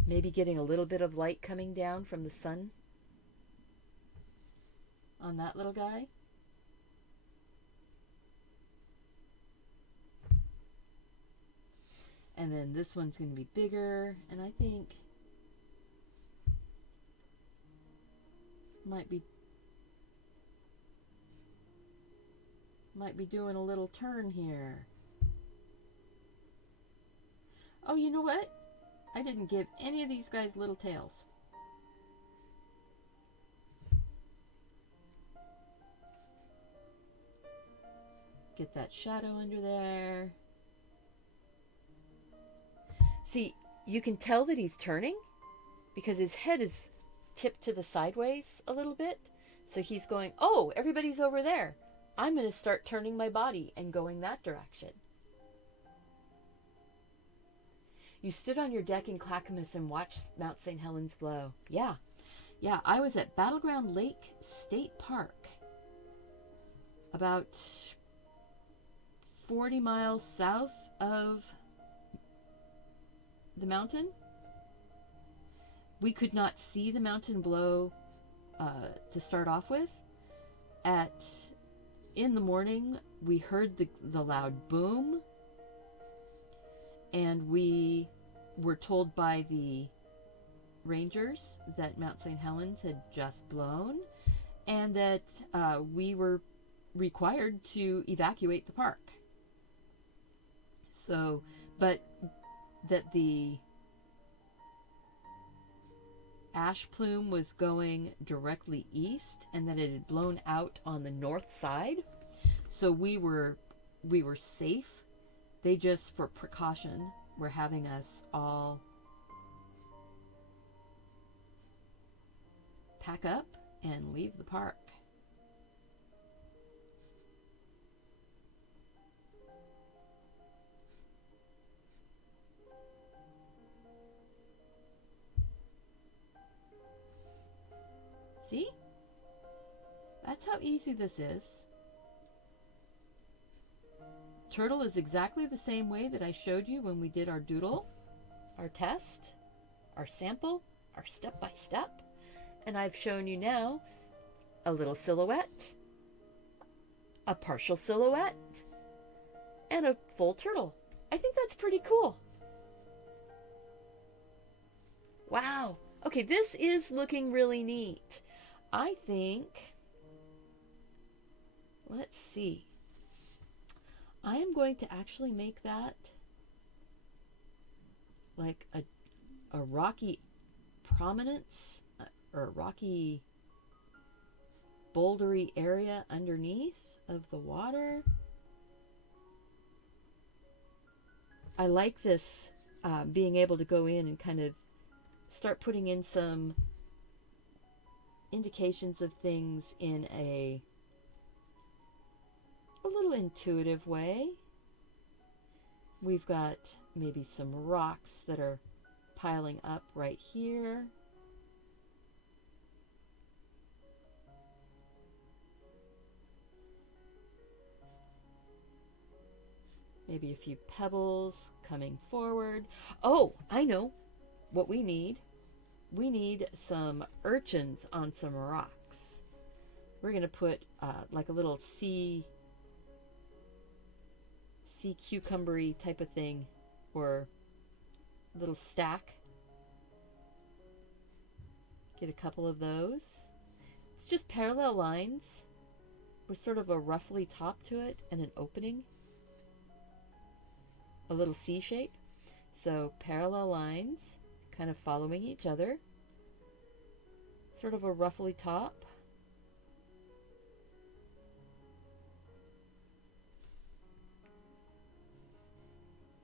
Maybe getting a little bit of light coming down from the sun on that little guy. And then this one's going to be bigger, and I think might be doing a little turn here. Oh, you know what? I didn't give any of these guys little tails. Get that shadow under there. See, you can tell that he's turning because his head is tipped to the sideways a little bit. So he's going, oh, everybody's over there. I'm going to start turning my body and going that direction. You stood on your deck in Clackamas and watched Mount St. Helens blow. Yeah, I was at Battleground Lake State Park, about 40 miles south of the mountain. We could not see the mountain blow to start off with. In the morning, we heard the loud boom, and we were told by the rangers that Mount St. Helens had just blown, and that we were required to evacuate the park. So, but that the ash plume was going directly east and that it had blown out on the north side. So we were safe. They just, for precaution, were having us all pack up and leave the park. See? That's how easy this is. Turtle is exactly the same way that I showed you when we did our doodle, our test, our sample, our step-by-step. And I've shown you now a little silhouette, a partial silhouette, and a full turtle. I think that's pretty cool. Wow. Okay, this is looking really neat. I think, let's see. I am going to actually make that like a rocky prominence or a rocky bouldery area underneath of the water. I like this being able to go in and kind of start putting in some indications of things in a little intuitive way. We've got maybe some rocks that are piling up right here. Maybe a few pebbles coming forward. Oh, I know what we need. We need some urchins on some rocks. We're going to put like a little sea cucumbery type of thing, or a little stack. Get a couple of those. It's just parallel lines with sort of a roughly top to it and an opening. A little C shape. So parallel lines kind of following each other. Sort of a roughly top.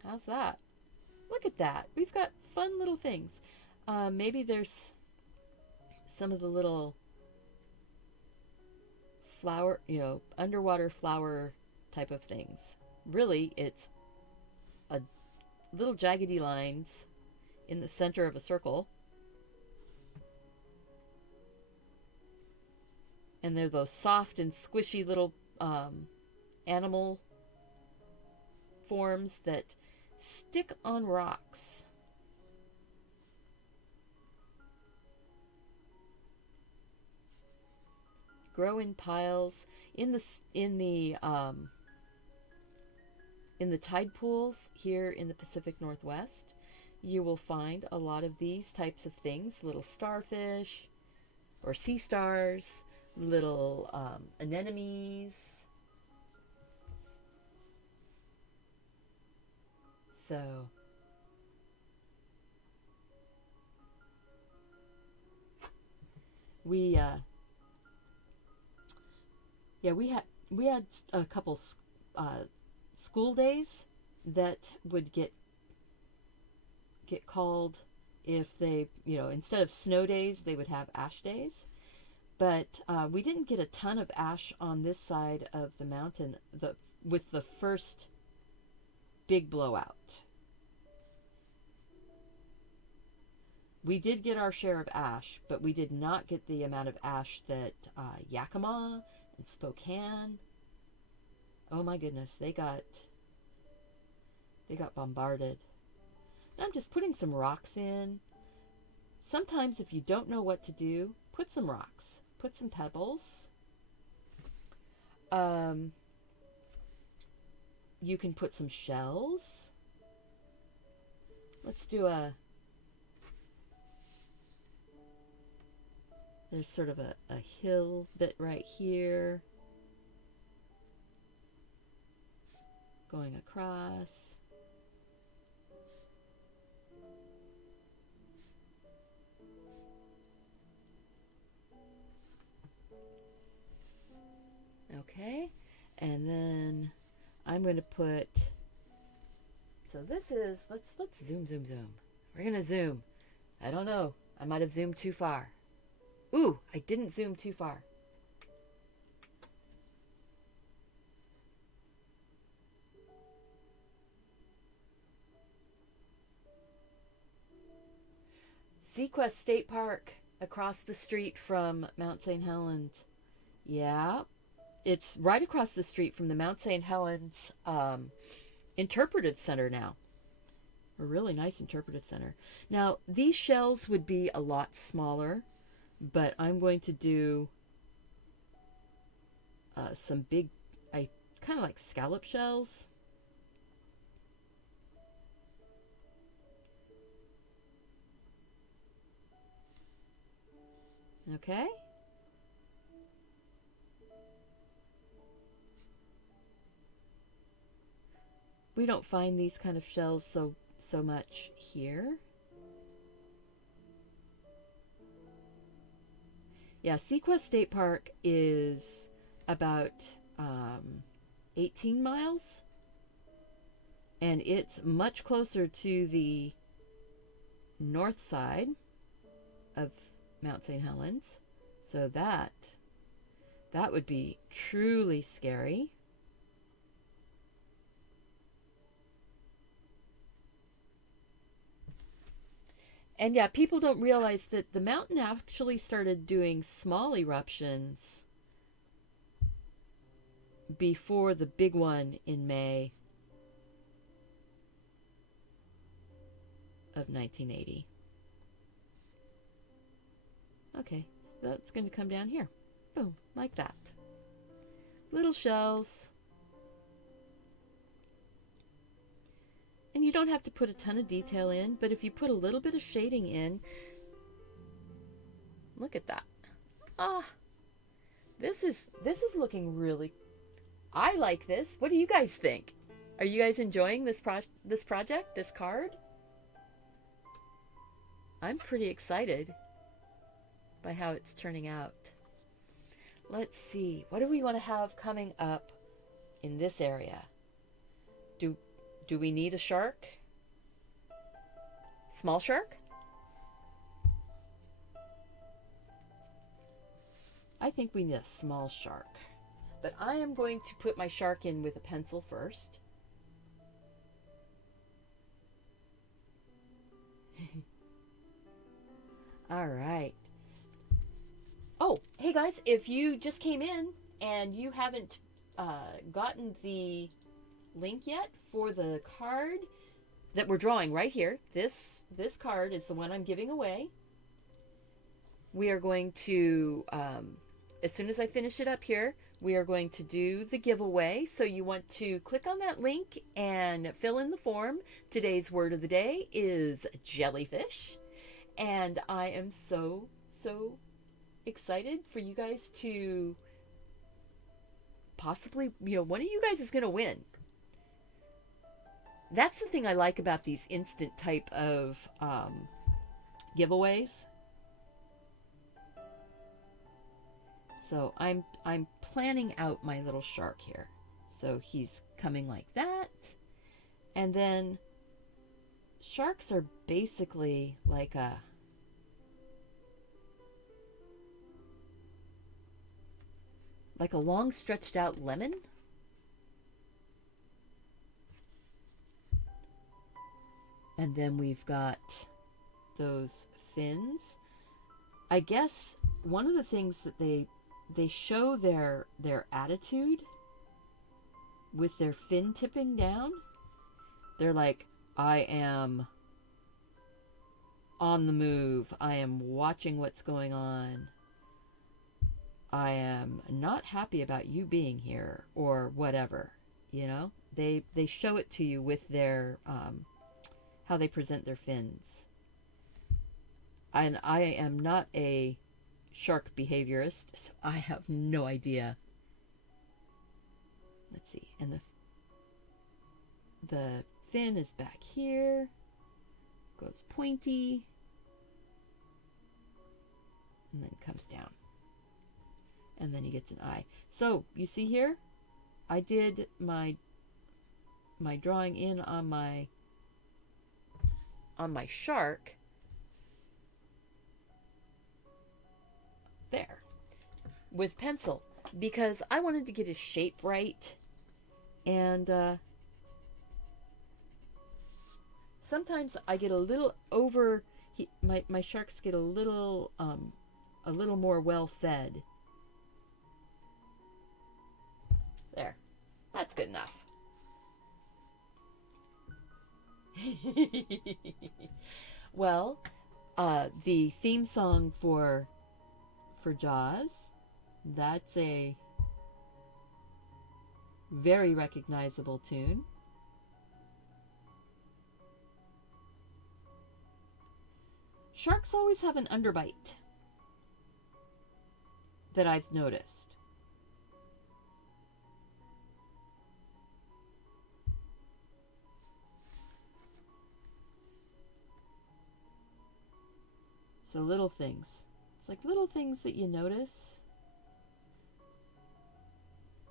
How's that? Look at that. We've got fun little things. Maybe there's some of the little flower, underwater flower type of things. Really, it's a little jaggedy lines in the center of a circle. And they're those soft and squishy little animal forms that stick on rocks. Grow in piles in the tide pools here in the Pacific Northwest. You will find a lot of these types of things, little starfish or sea stars, little anemones. So we had a couple school days that would get called if they, instead of snow days, they would have ash days. But we didn't get a ton of ash on this side of the mountain with the first big blowout. We did get our share of ash, but we did not get the amount of ash that Yakima and Spokane. Oh my goodness, they got bombarded. Now I'm just putting some rocks in. Sometimes if you don't know what to do, put some rocks, put some pebbles. You can put some shells. Let's do there's sort of a hill bit right here. Going across. Okay, and then I'm going to put, so this is, let's zoom. We're going to zoom. I don't know. I might have zoomed too far. Ooh, I didn't zoom too far. Sequest State Park across the street from Mount St. Helens. Yeah, it's right across the street from the Mount St. Helens Interpretive Center now. A really nice interpretive center. Now, these shells would be a lot smaller, but I'm going to do some big, I kind of like scallop shells. Okay. We don't find these kind of shells so much here. Yeah, Sequest State Park is about 18 miles, and it's much closer to the north side of Mount St. Helens, so that would be truly scary. And yeah, people don't realize that the mountain actually started doing small eruptions before the big one in May of 1980. Okay, so that's going to come down here. Boom, like that. Little shells. And you don't have to put a ton of detail in, but if you put a little bit of shading in, look at that. This is looking really, I like this. What do you guys think? Are you guys enjoying this project, this card? I'm pretty excited by how it's turning out. Let's see, what do we want to have coming up in this area? Do we need a shark? Small shark? I think we need a small shark. But I am going to put my shark in with a pencil first. All right. Oh, hey guys, if you just came in and you haven't gotten the link yet for the card that we're drawing right here, this card is the one I'm giving away. We are going to, as soon as I finish it up here, we are going to do the giveaway. So you want to click on that link and fill in the form. Today's word of the day is jellyfish. And I am so excited for you guys to possibly, one of you guys is going to win. That's the thing I like about these instant type of giveaways. So I'm planning out my little shark here. So he's coming like that. And then sharks are basically like a long stretched out lemon. And then we've got those fins. I guess one of the things that they show their attitude with their fin tipping down. They're like, I am on the move. I am watching what's going on. I am not happy about you being here, or whatever. You know, they show it to you with their how they present their fins. And I am not a shark behaviorist, so I have no idea. Let's see, and the fin is back here, goes pointy, and then comes down. And then he gets an eye. So, you see here, I did my drawing in on my shark there with pencil, because I wanted to get his shape right. And sometimes I get a little over. My sharks get a little more well fed. There, that's good enough. Well, the theme song for Jaws, that's a very recognizable tune. Sharks always have an underbite that I've noticed. So little things. It's like little things that you notice.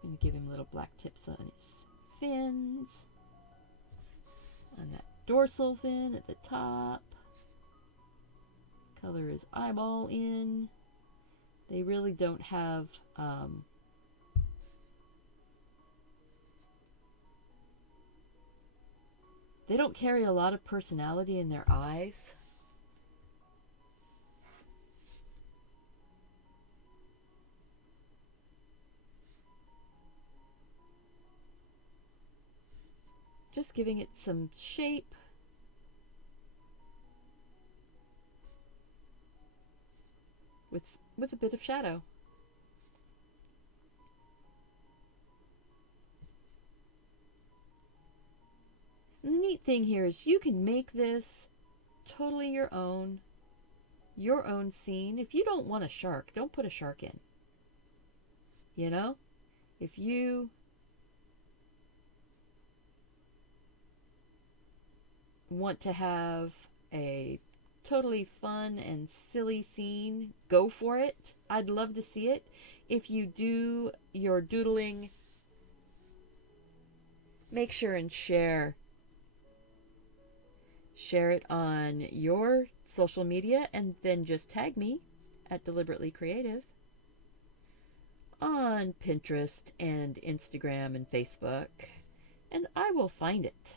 I'm going to give him little black tips on his fins. On that dorsal fin at the top. Color his eyeball in. They really don't have they don't carry a lot of personality in their eyes. Just giving it some shape. With a bit of shadow. And the neat thing here is you can make this totally your own scene. If you don't want a shark, don't put a shark in. You know? If you want to have a totally fun and silly scene, go for it. I'd love to see it. If you do your doodling, make sure and share it on your social media, and then just tag me at Deliberately Creative on Pinterest and Instagram and Facebook, and I will find it.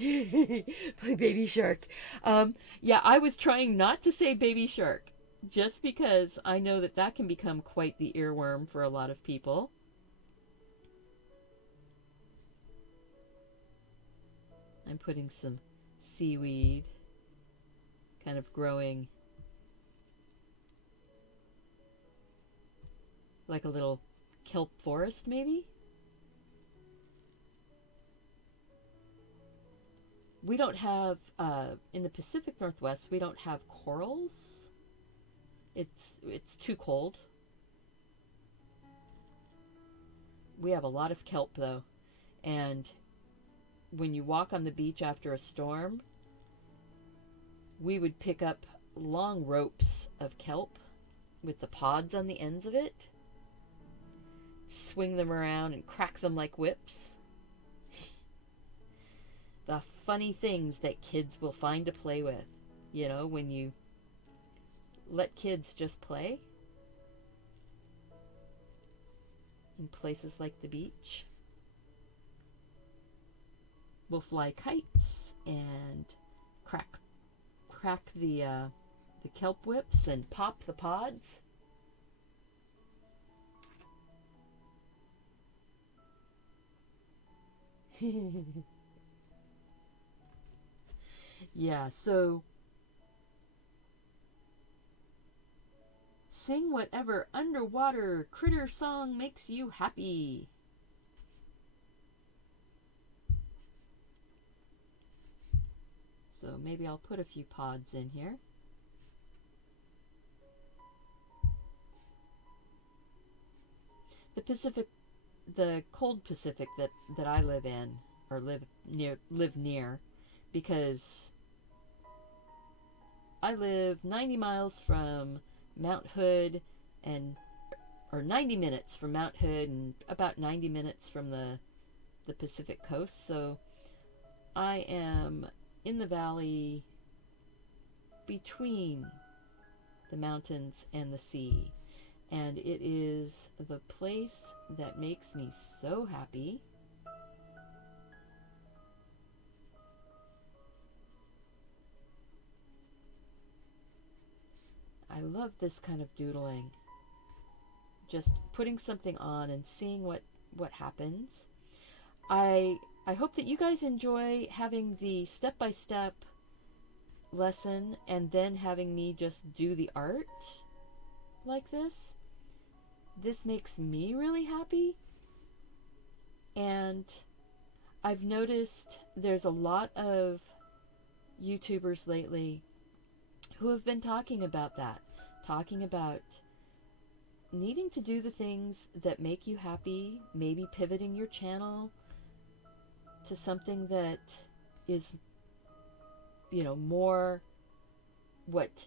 My baby shark. Yeah, I was trying not to say baby shark, just because I know that can become quite the earworm for a lot of people. I'm putting some seaweed, kind of growing like a little kelp forest, maybe. We don't have, in the Pacific Northwest, we don't have corals. It's too cold. We have a lot of kelp, though. And when you walk on the beach after a storm, we would pick up long ropes of kelp with the pods on the ends of it, swing them around and crack them like whips. The funny things that kids will find to play with, you know, when you let kids just play in places like the beach. We'll fly kites and crack the kelp whips and pop the pods. Yeah, so sing whatever underwater critter song makes you happy. So maybe I'll put a few pods in here. The cold Pacific that I live in, or live near, because I live 90 miles from Mount Hood, or 90 minutes from Mount Hood, and about 90 minutes from the Pacific coast. So I am in the valley between the mountains and the sea. And it is the place that makes me so happy. I love this kind of doodling. Just putting something on and seeing what happens. I hope that you guys enjoy having the step-by-step lesson and then having me just do the art like this. This makes me really happy. And I've noticed there's a lot of YouTubers lately who have been talking about that. Talking about needing to do the things that make you happy, maybe pivoting your channel to something that is, you know, more what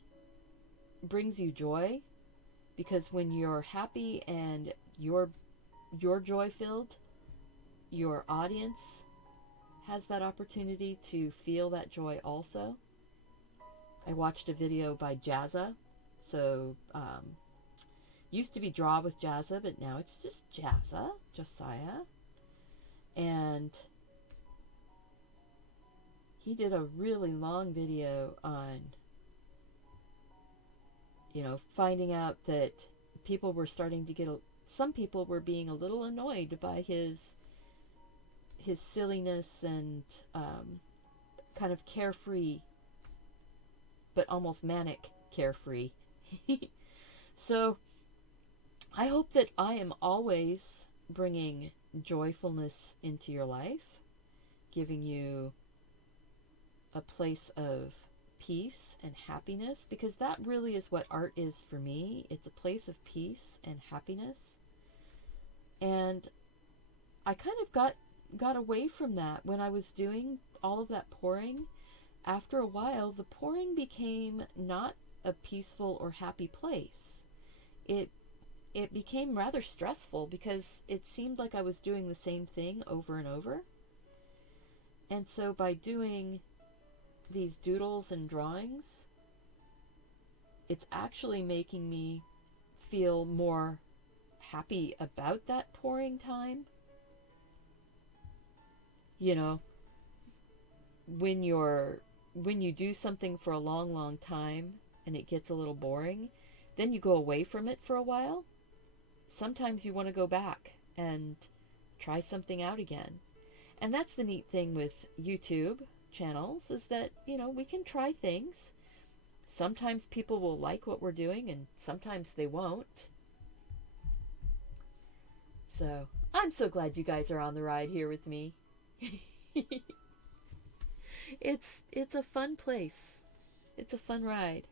brings you joy. Because when you're happy and you're joy-filled, your audience has that opportunity to feel that joy also. I watched a video by Jazza. So, used to be Draw with Jazza, but now it's just Josiah. And he did a really long video on, you know, finding out that people were starting to some people were being a little annoyed by his silliness and kind of carefree, but almost manic carefree. So I hope that I am always bringing joyfulness into your life, giving you a place of peace and happiness, because that really is what art is for me. It's a place of peace and happiness. And I kind of got away from that when I was doing all of that pouring. After a while, the pouring became not a peaceful or happy place. It became rather stressful because it seemed like I was doing the same thing over and over. And so by doing these doodles and drawings, it's actually making me feel more happy about that pouring time. You know, when you do something for a long time and it gets a little boring, then you go away from it for a while. Sometimes you want to go back and try something out again. And that's the neat thing with YouTube channels, is that, you know, we can try things. Sometimes people will like what we're doing and sometimes they won't. So I'm so glad you guys are on the ride here with me. It's a fun place. It's a fun ride.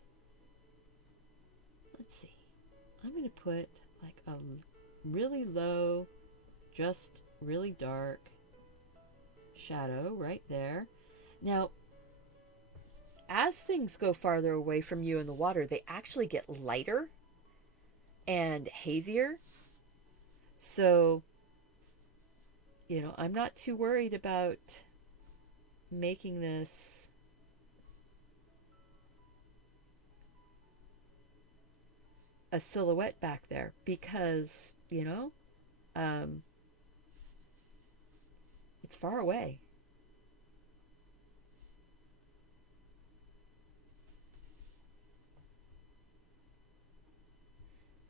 Let's see. I'm going to put like a really low, just really dark shadow right there. Now, as things go farther away from you in the water, they actually get lighter and hazier. So, I'm not too worried about making this a silhouette back there because, it's far away.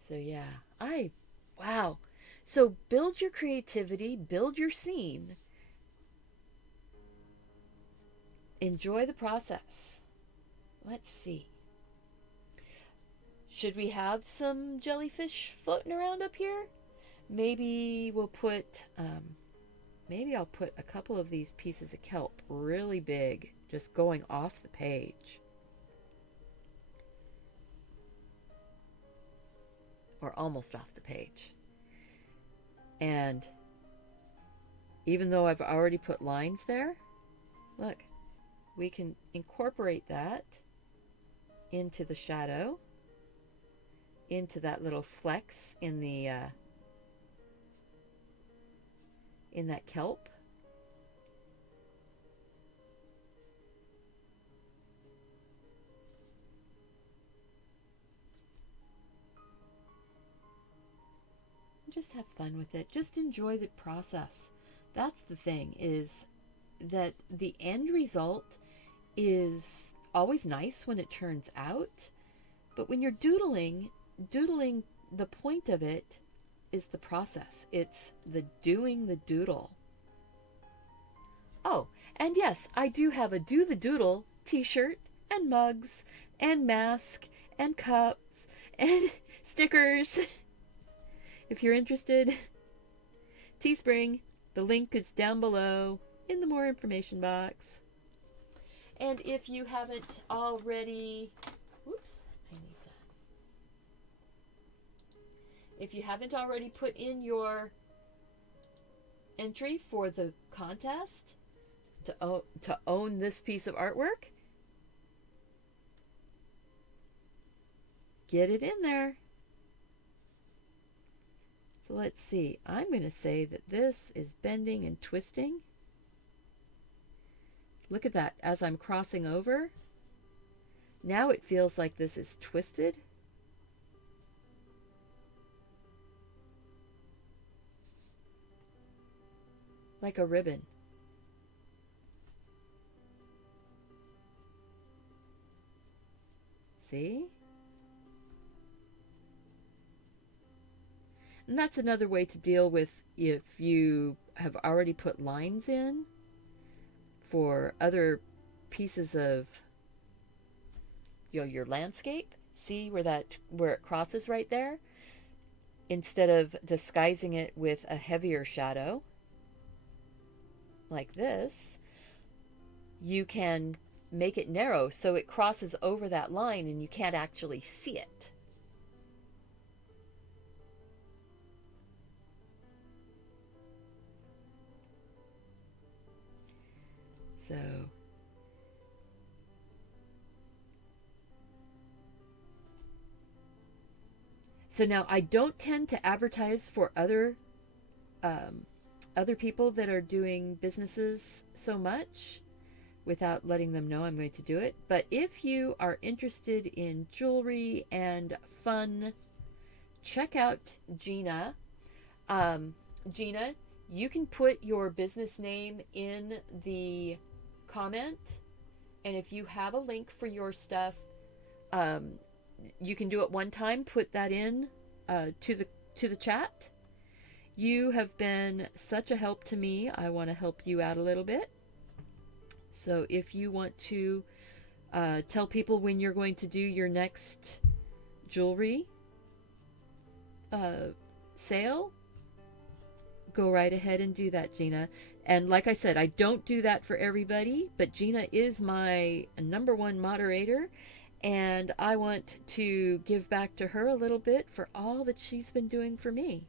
So yeah, wow. So build your creativity, build your scene. Enjoy the process. Let's see. Should we have some jellyfish floating around up here? Maybe we'll put, maybe I'll put a couple of these pieces of kelp really big, just going off the page. Or almost off the page. And even though I've already put lines there, look, we can incorporate that into the shadow, into that little flex in the in that kelp. Just have fun with it. Just enjoy the process. That's the thing, is that the end result is always nice when it turns out, but when you're doodling, the point of it is the process. It's the doing the doodle. Oh, and yes, I do have a Do the Doodle t-shirt and mugs and mask and cups and stickers. If you're interested, Teespring, the link is down below in the more information box. And if you haven't already, if you haven't already put in your entry for the contest to own this piece of artwork, get it in there. So let's see, I'm going to say that this is bending and twisting. Look at that, as I'm crossing over. Now it feels like this is twisted. Like a ribbon. See? And that's another way to deal with if you have already put lines in for other pieces of your landscape. See where it crosses right there? Instead of disguising it with a heavier shadow like this, you can make it narrow so it crosses over that line and you can't actually see it. So now I don't tend to advertise for other people that are doing businesses so much without letting them know I'm going to do it. But if you are interested in jewelry and fun, check out Gina. Gina, you can put your business name in the comment, and if you have a link for your stuff, you can do it one time, put that in to the chat. You have been such a help to me. I want to help you out a little bit. So if you want to tell people when you're going to do your next jewelry sale, go right ahead and do that, Gina. And like I said, I don't do that for everybody, but Gina is my #1 moderator, and I want to give back to her a little bit for all that she's been doing for me.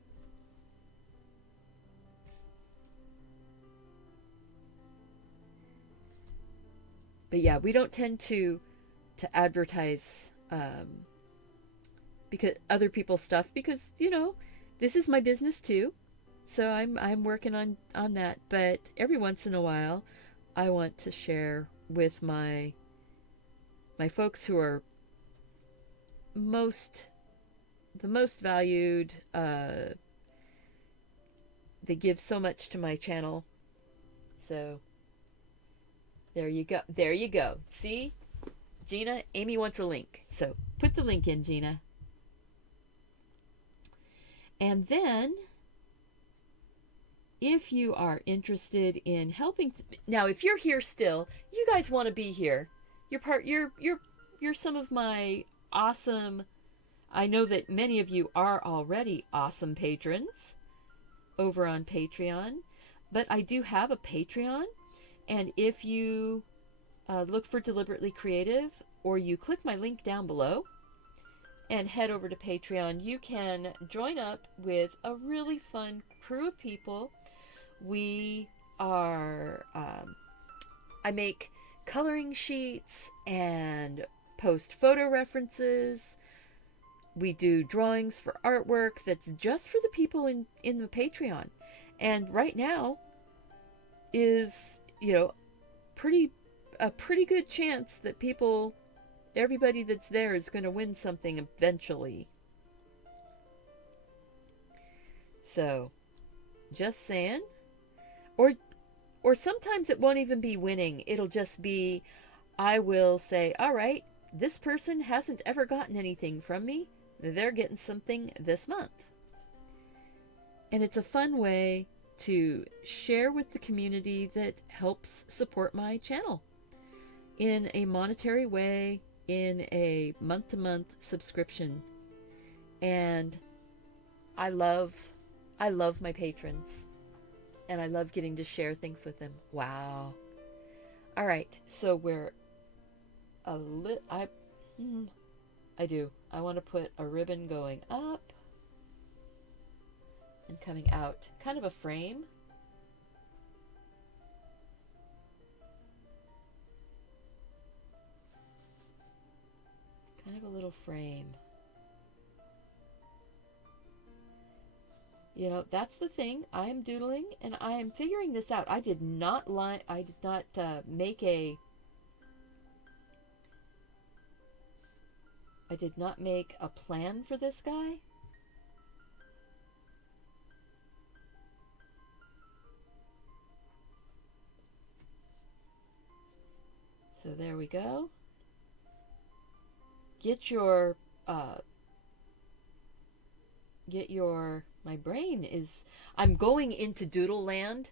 But yeah, we don't tend to advertise because other people's stuff, because this is my business too. So I'm working on that. But every once in a while, I want to share with my folks who are the most valued. They give so much to my channel. So there you go. There you go. See, Gina, Amy wants a link. So put the link in, Gina. And then, if you are interested in helping, now if you're here still, you guys want to be here. You're some of my awesome. I know that many of you are already awesome patrons over on Patreon, but I do have a Patreon, and if you look for Deliberately Creative, or you click my link down below and head over to Patreon, you can join up with a really fun crew of people. We are, I make coloring sheets and post photo references. We do drawings for artwork that's just for the people in the Patreon. And right now is, a pretty good chance that everybody that's there is going to win something eventually. So, just saying. Or sometimes it won't even be winning. It'll just be, I will say, all right, this person hasn't ever gotten anything from me. They're getting something this month. And it's a fun way to share with the community that helps support my channel in a monetary way, in a month-to-month subscription. And I love my patrons. And I love getting to share things with them. Wow. All right. So we're I do. I want to put a ribbon going up and coming out. Kind of a frame. Kind of a little frame. That's the thing. I am doodling and I am figuring this out. I did not make a plan for this guy. So there we go. My brain is, I'm going into doodle land,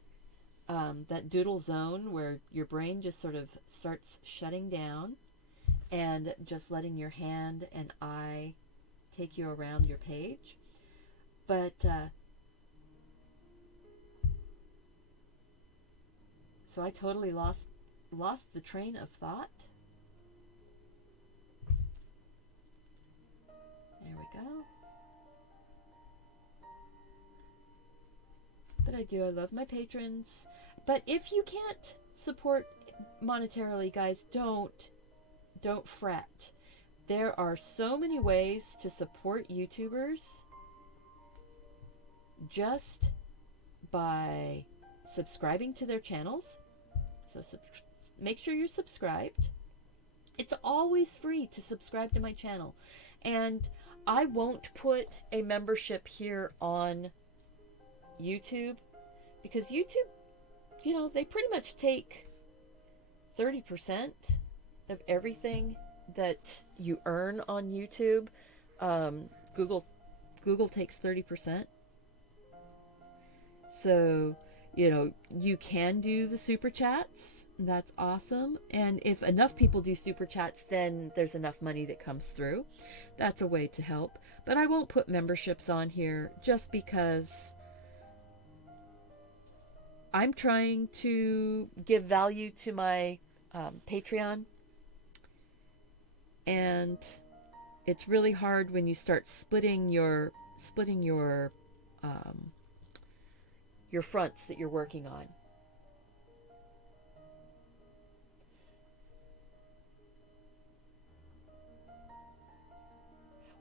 that doodle zone where your brain just sort of starts shutting down and just letting your hand and eye take you around your page. But, so I totally lost the train of thought. There we go. But I love my patrons. But if you can't support monetarily, guys, don't fret. There are so many ways to support YouTubers just by subscribing to their channels. So make sure you're subscribed. It's always free to subscribe to my channel. And I won't put a membership here on YouTube, because YouTube, they pretty much take 30% of everything that you earn on YouTube. Google takes 30%. So, you can do the super chats. That's awesome. And if enough people do super chats, then there's enough money that comes through. That's a way to help. But I won't put memberships on here just because I'm trying to give value to my Patreon, and it's really hard when you start splitting your fronts that you're working on.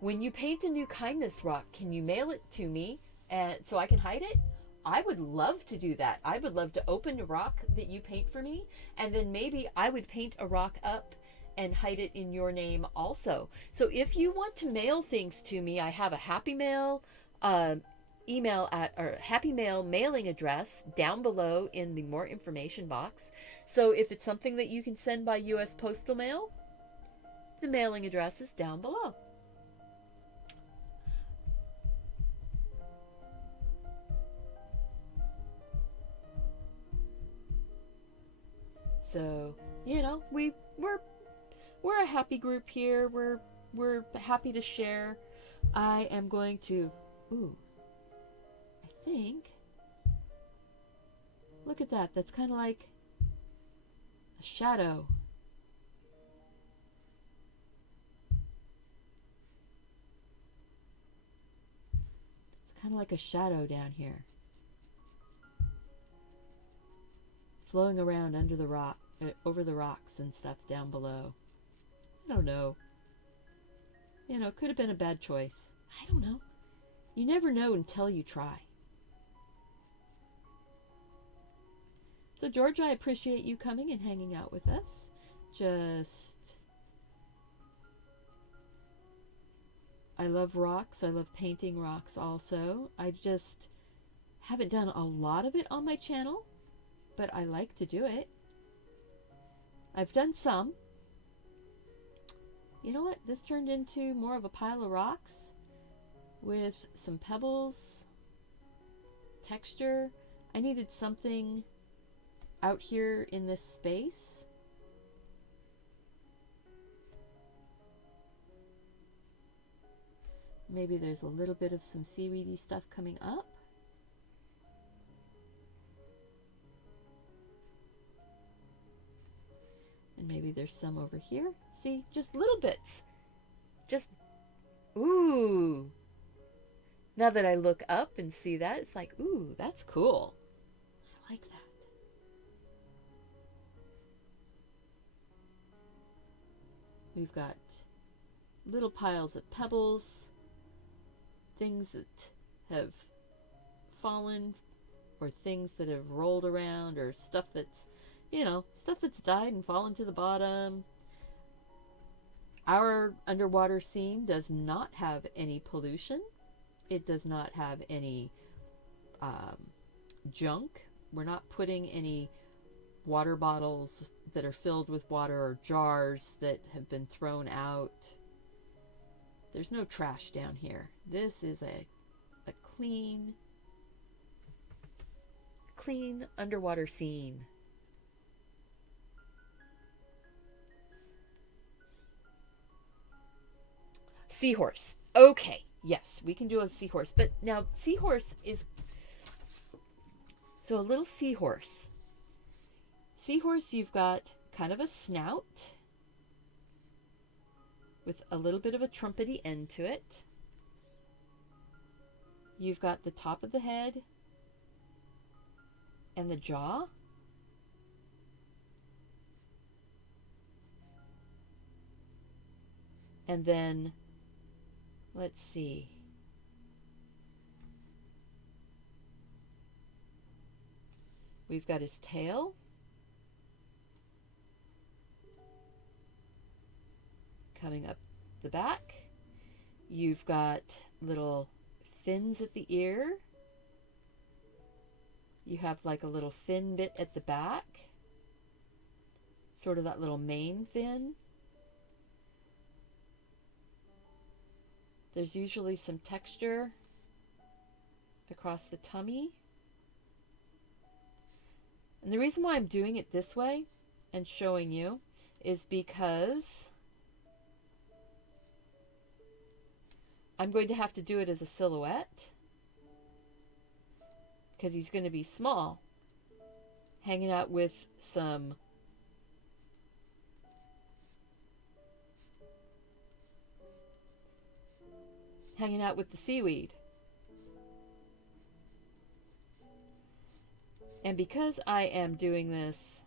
when you paint a new kindness rock, can you mail it to me and so I can hide it? I would love to do that. I would love to open a rock that you paint for me, and then maybe I would paint a rock up and hide it in your name also. So if you want to mail things to me, I have a Happy Mail email at or Happy Mail mailing address down below in the more information box. So if it's something that you can send by US postal mail, the mailing address is down below. So, you know, we're a happy group here. We're happy to share. I am going to I think, look at that. That's kind of like a shadow. It's kind of like a shadow down here, flowing around under the rock, over the rocks and stuff down below. I don't know. You know, could have been a bad choice. I don't know. You never know until you try. So, George, I appreciate you coming and hanging out with us. I love rocks. I love painting rocks also. I just haven't done a lot of it on my channel, but I like to do it. I've done some. You know what? This turned into more of a pile of rocks with some pebbles, texture. I needed something out here in this space. Maybe there's a little bit of some seaweedy stuff coming up. And maybe there's some over here. See, just little bits. Just, ooh. Now that I look up and see that, it's like, ooh, that's cool. I like that. We've got little piles of pebbles, things that have fallen, or things that have rolled around, or stuff that's, you know, stuff that's died and fallen to the bottom. Our underwater scene does not have any pollution. It does not have any junk. We're not putting any water bottles that are filled with water or jars that have been thrown out. There's no trash down here. This is a clean underwater scene. Seahorse. Okay, yes, we can do a seahorse. But now seahorse is... So a little seahorse. Seahorse, you've got kind of a snout with a little bit of a trumpety end to it. You've got the top of the head and the jaw. And then, let's see. We've got his tail. Coming up the back. You've got little fins at the ear. You have like a little fin bit at the back. Sort of that little main fin. There's usually some texture across the tummy. And the reason why I'm doing it this way and showing you is because I'm going to have to do it as a silhouette because he's going to be small, hanging out with some the seaweed. And because I am doing this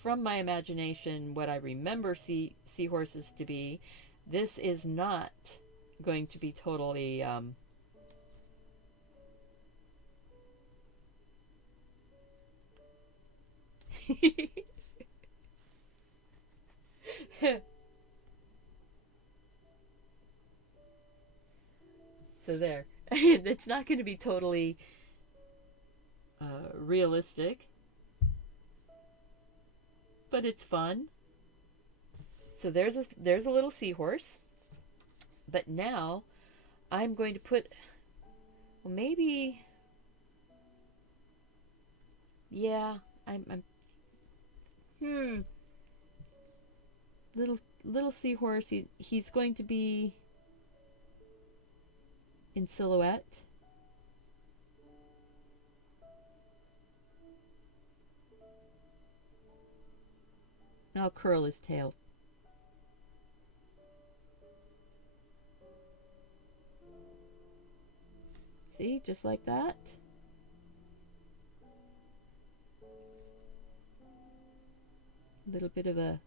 from my imagination, what I remember seahorses to be, this is not going to be totally so there. It's not going to be totally realistic, but it's fun. So there's a little seahorse. But now I'm going to put, well, maybe, yeah, I'm little seahorse. He's going to be in silhouette. And I'll curl his tail. See, just like that. A little bit of a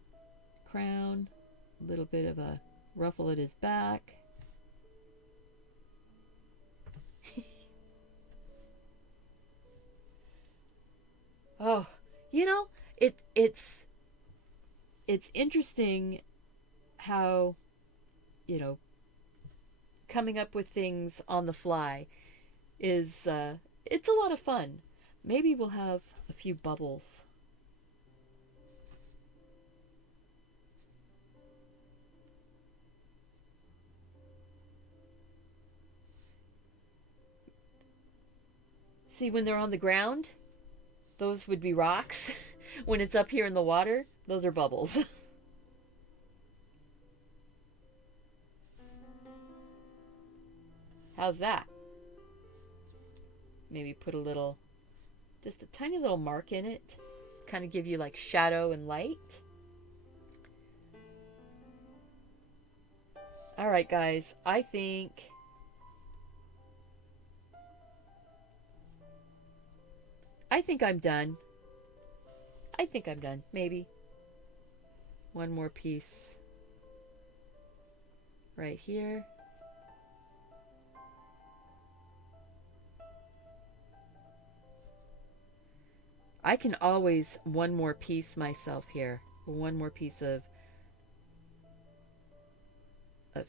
crown, a little bit of a ruffle at his back. Oh, you know, it's interesting how, you know, coming up with things on the fly is it's a lot of fun. Maybe we'll have a few bubbles. See, when they're on the ground, those would be rocks. When it's up here in the water, those are bubbles. How's that? Maybe put a little, just a tiny little mark in it. Kind of give you like shadow and light. All right, guys, I think I'm done. I think I'm done. Maybe one more piece right here. I can always one more piece myself here. One more piece of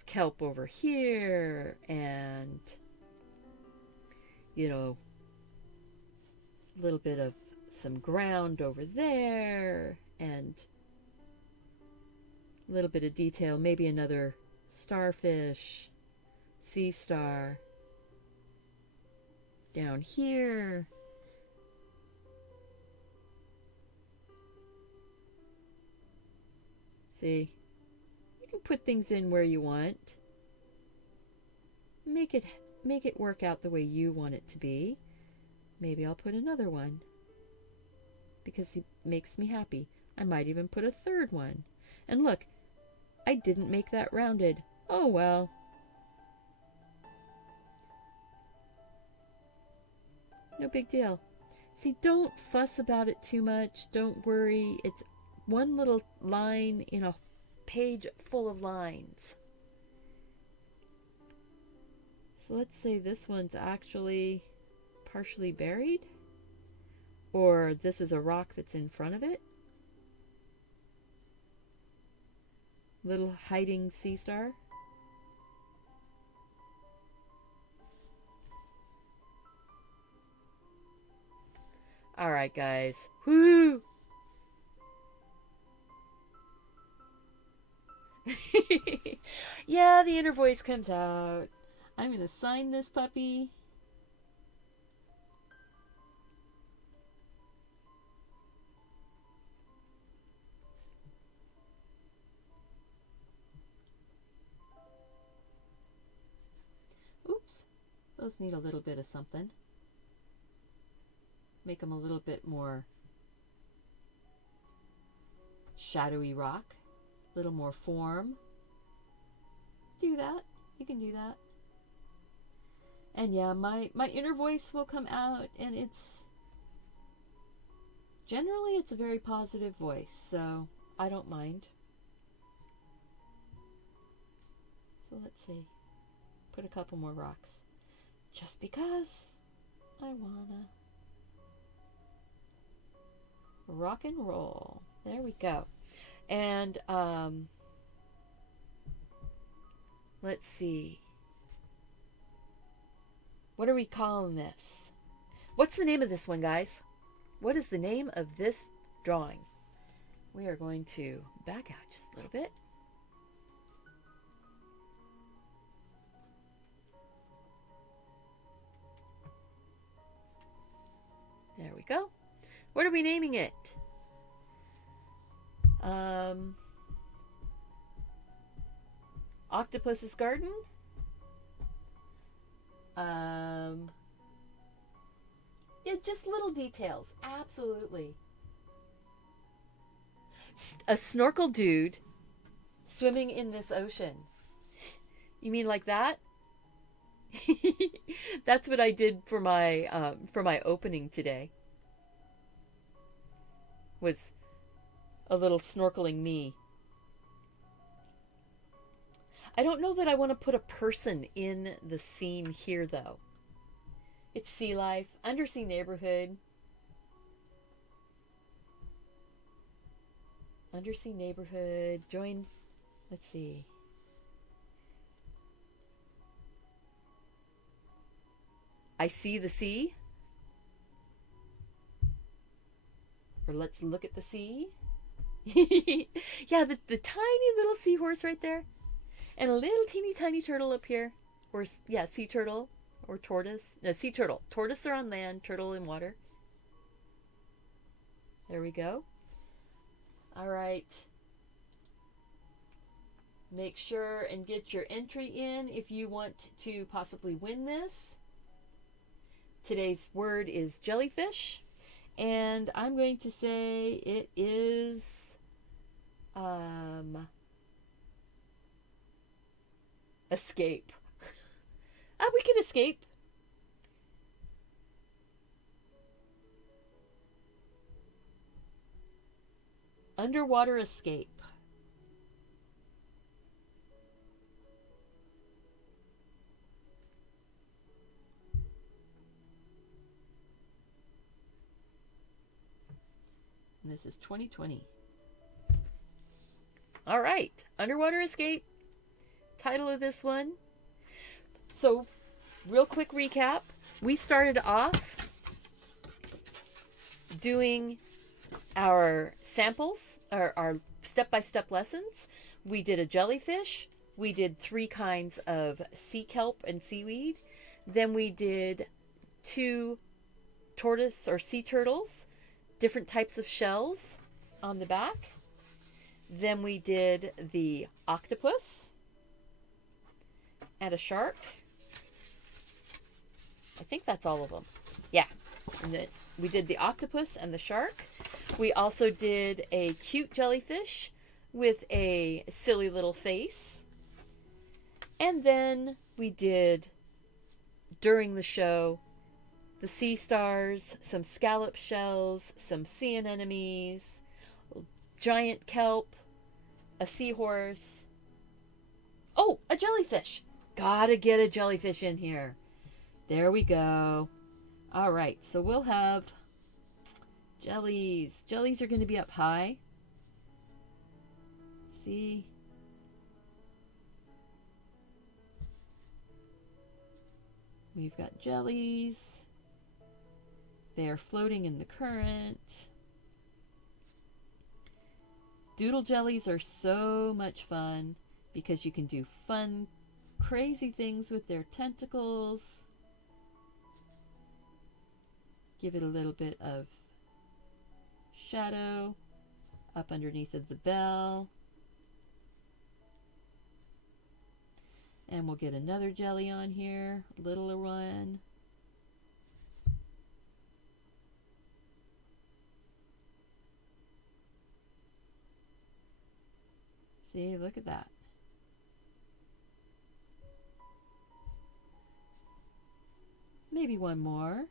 kelp over here, and you know, a little bit of some ground over there, and a little bit of detail, maybe another starfish, sea star down here. See, you can put things in where you want. Make it work out the way you want it to be. Maybe I'll put another one because he makes me happy. I might even put a third one. And look, I didn't make that rounded. Oh well. No big deal. See, don't fuss about it too much. Don't worry. It's one little line in a page full of lines. So let's say this one's actually partially buried, or this is a rock that's in front of it. Little hiding sea star. All right, guys. Woo! Yeah, the inner voice comes out. I'm going to sign this puppy. Oops. Those need a little bit of something. Make them a little bit more shadowy rock. A little more form. Do that. You can do that. And yeah, my inner voice will come out, and it's generally a very positive voice, so I don't mind. So let's see. Put a couple more rocks. Just because I wanna. Rock and roll. There we go. And let's see. What are we calling this? What's the name of this one, guys? What is the name of this drawing? We are going to back out just a little bit. There we go. What are we naming it? Octopus's Garden? Yeah, just little details. Absolutely. A snorkel dude swimming in this ocean. You mean like that? That's what I did for my opening today. Was a little snorkeling me. I don't know that I want to put a person in the scene here, though. It's sea life, undersea neighborhood. Undersea neighborhood, join, let's see. I see the sea. Or let's look at the sea. Yeah, the tiny little seahorse right there. And a little teeny tiny turtle up here. Or, yeah, sea turtle. Or tortoise. No, sea turtle. Tortoise are on land, turtle in water. There we go. All right. Make sure and get your entry in if you want to possibly win this. Today's word is jellyfish. And I'm going to say it is escape. We can escape. Underwater escape. And this is 2020. All right. Underwater escape. Title of this one. So, real quick recap. We started off doing our samples, our step-by-step lessons. We did a jellyfish. We did 3 kinds of sea kelp and seaweed. Then we did 2 tortoise or sea turtles, different types of shells on the back. Then we did the octopus and a shark. I think that's all of them. Yeah. And then we did the octopus and the shark. We also did a cute jellyfish with a silly little face. And then we did, during the show, the sea stars, some scallop shells, some sea anemones, giant kelp, a seahorse. Oh, a jellyfish. Gotta get a jellyfish in here. There we go. All right, so we'll have jellies. Jellies are going to be up high. See? We've got jellies. They are floating in the current. Doodle jellies are so much fun because you can do fun, crazy things with their tentacles. Give it a little bit of shadow up underneath of the bell. And we'll get another jelly on here, littler one. See, look at that. Maybe one more.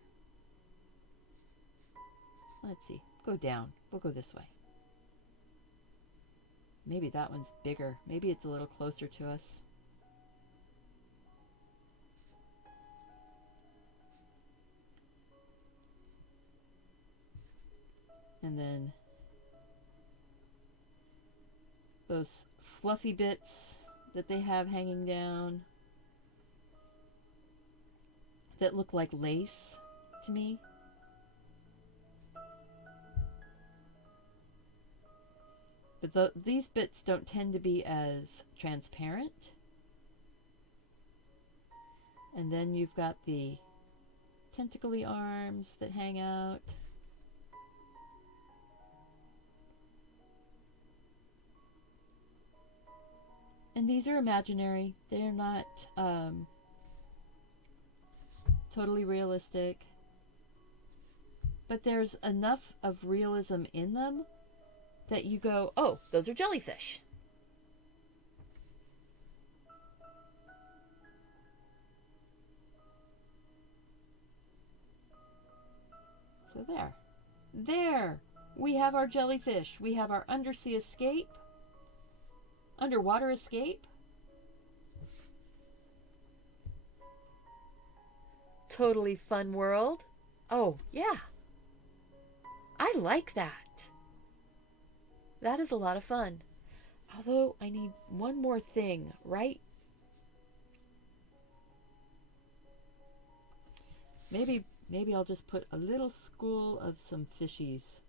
Let's see. Go down. We'll go this way. Maybe that one's bigger. Maybe it's a little closer to us. And then those fluffy bits that they have hanging down that look like lace to me. But these bits don't tend to be as transparent. And then you've got the tentacly arms that hang out. And these are imaginary. They're not totally realistic. But there's enough of realism in them that you go, oh, those are jellyfish. So there. There! We have our jellyfish. We have our undersea escape. Underwater escape. Totally fun world. Oh, yeah. I like that. That is a lot of fun. Although I need one more thing, right? Maybe I'll just put a little school of some fishies.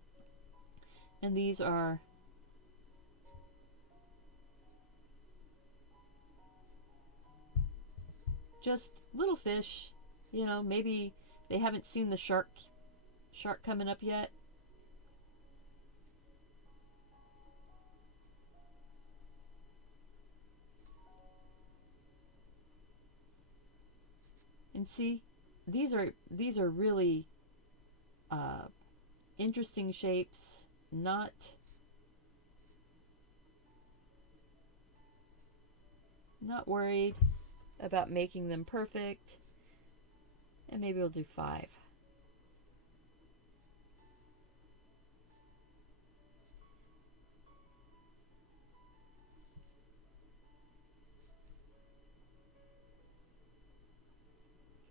And these are just little fish. You know, maybe they haven't seen the shark coming up yet. And see, these are really interesting shapes. Not worried about making them perfect. And maybe we'll do 5.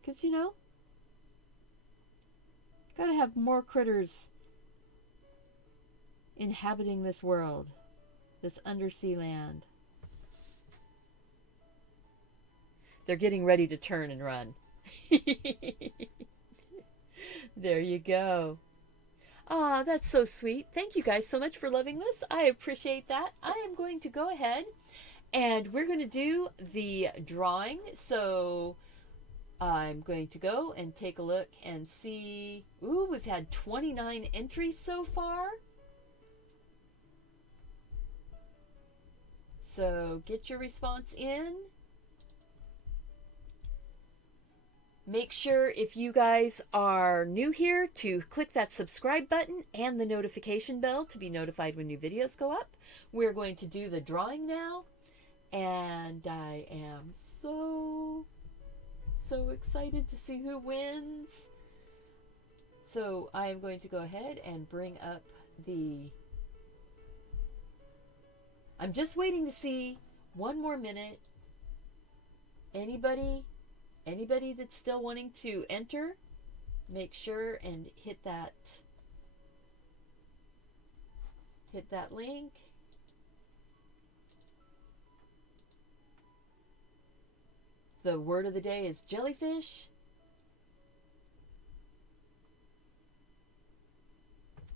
Because, you know, gotta have more critters inhabiting this world, this undersea land. They're getting ready to turn and run. There you go. Ah, that's so sweet. Thank you guys so much for loving this. I appreciate that. I am going to go ahead and we're going to do the drawing. So I'm going to go and take a look and see. Ooh, we've had 29 entries so far. So get your response in. Make sure, if you guys are new here, to click that subscribe button and the notification bell to be notified when new videos go up. We're going to do the drawing now, and I am so excited to see who wins. So I am going to go ahead and bring up I'm just waiting to see one more minute. Anybody that's still wanting to enter, make sure and hit that link. The word of the day is jellyfish.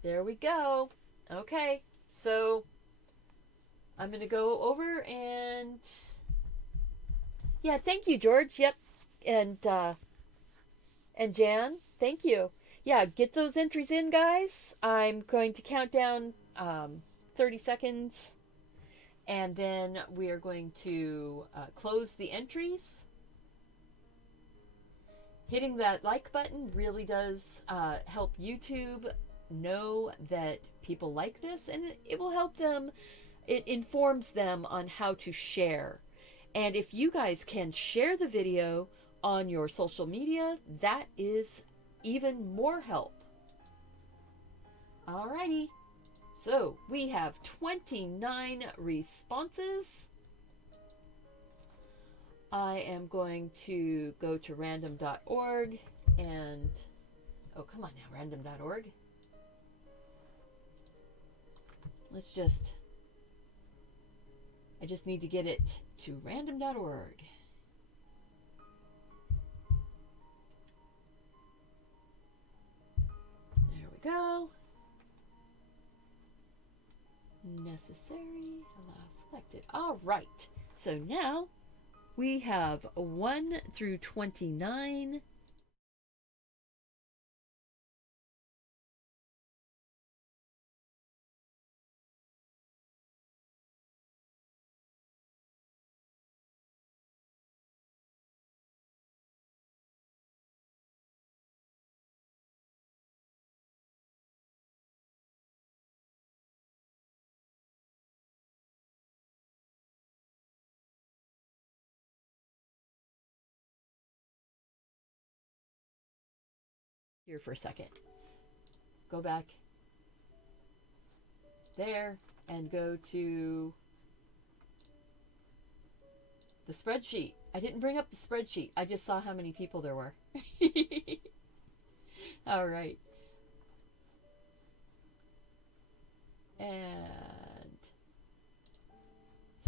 There we go. Okay, so I'm going to go over and yeah, thank you, George. Yep. And Jan, thank you. Yeah, get those entries in, guys. I'm going to count down 30 seconds, and then we are going to close the entries. Hitting that like button really does help YouTube know that people like this, and it will help them. It informs them on how to share. And if you guys can share the video on your social media, that is even more help. Alrighty, so we have 29 responses. I am going to go to random.org and, oh, come on now, random.org. I just need to get it to random.org. There we go. Necessary, allow selected. All right. So now we have 1 through 29. Here for a second. Go back there and go to the spreadsheet. I didn't bring up the spreadsheet. I just saw how many people there were. All right. And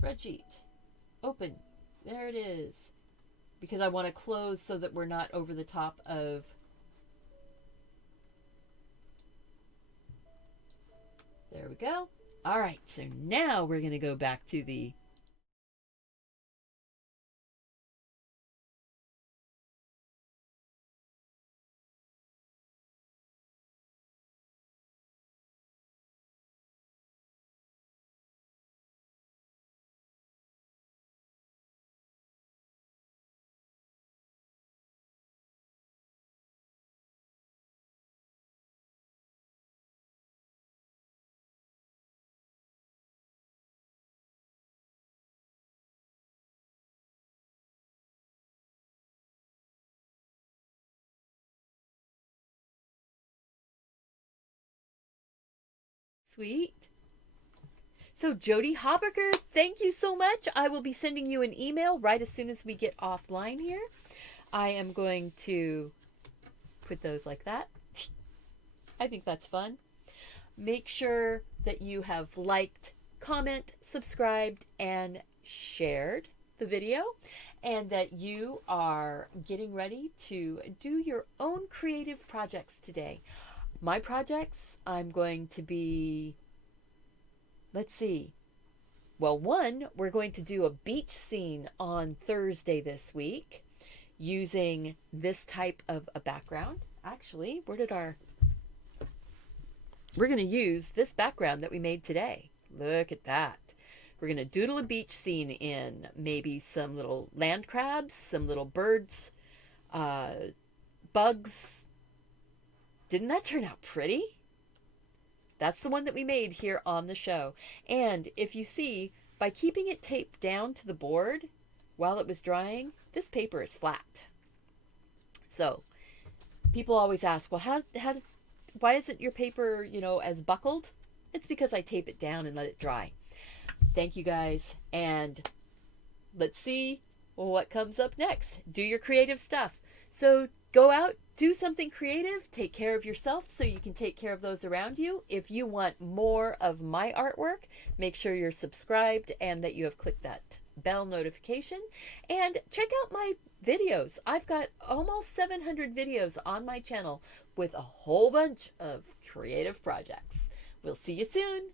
spreadsheet. Open. There it is. Because I want to close so that we're not over the top of there we go. All right, so now we're going to go back to the sweet. So Jody Hopperker, thank you so much. I will be sending you an email right as soon as we get offline here. I am going to put those like that. I think that's fun. Make sure that you have liked, comment, subscribed, and shared the video, and that you are getting ready to do your own creative projects today. My projects, I'm going to be, let's see. Well, one, we're going to do a beach scene on Thursday this week using this type of a background. Actually, we're going to use this background that we made today. Look at that. We're going to doodle a beach scene in maybe some little land crabs, some little birds, bugs. Didn't that turn out pretty? That's the one that we made here on the show. And if you see, by keeping it taped down to the board while it was drying, this paper is flat. So people always ask, well, why isn't your paper, as buckled? It's because I tape it down and let it dry. Thank you guys. And let's see what comes up next. Do your creative stuff. So go out, do something creative, take care of yourself so you can take care of those around you. If you want more of my artwork, make sure you're subscribed and that you have clicked that bell notification. And check out my videos. I've got almost 700 videos on my channel with a whole bunch of creative projects. We'll see you soon.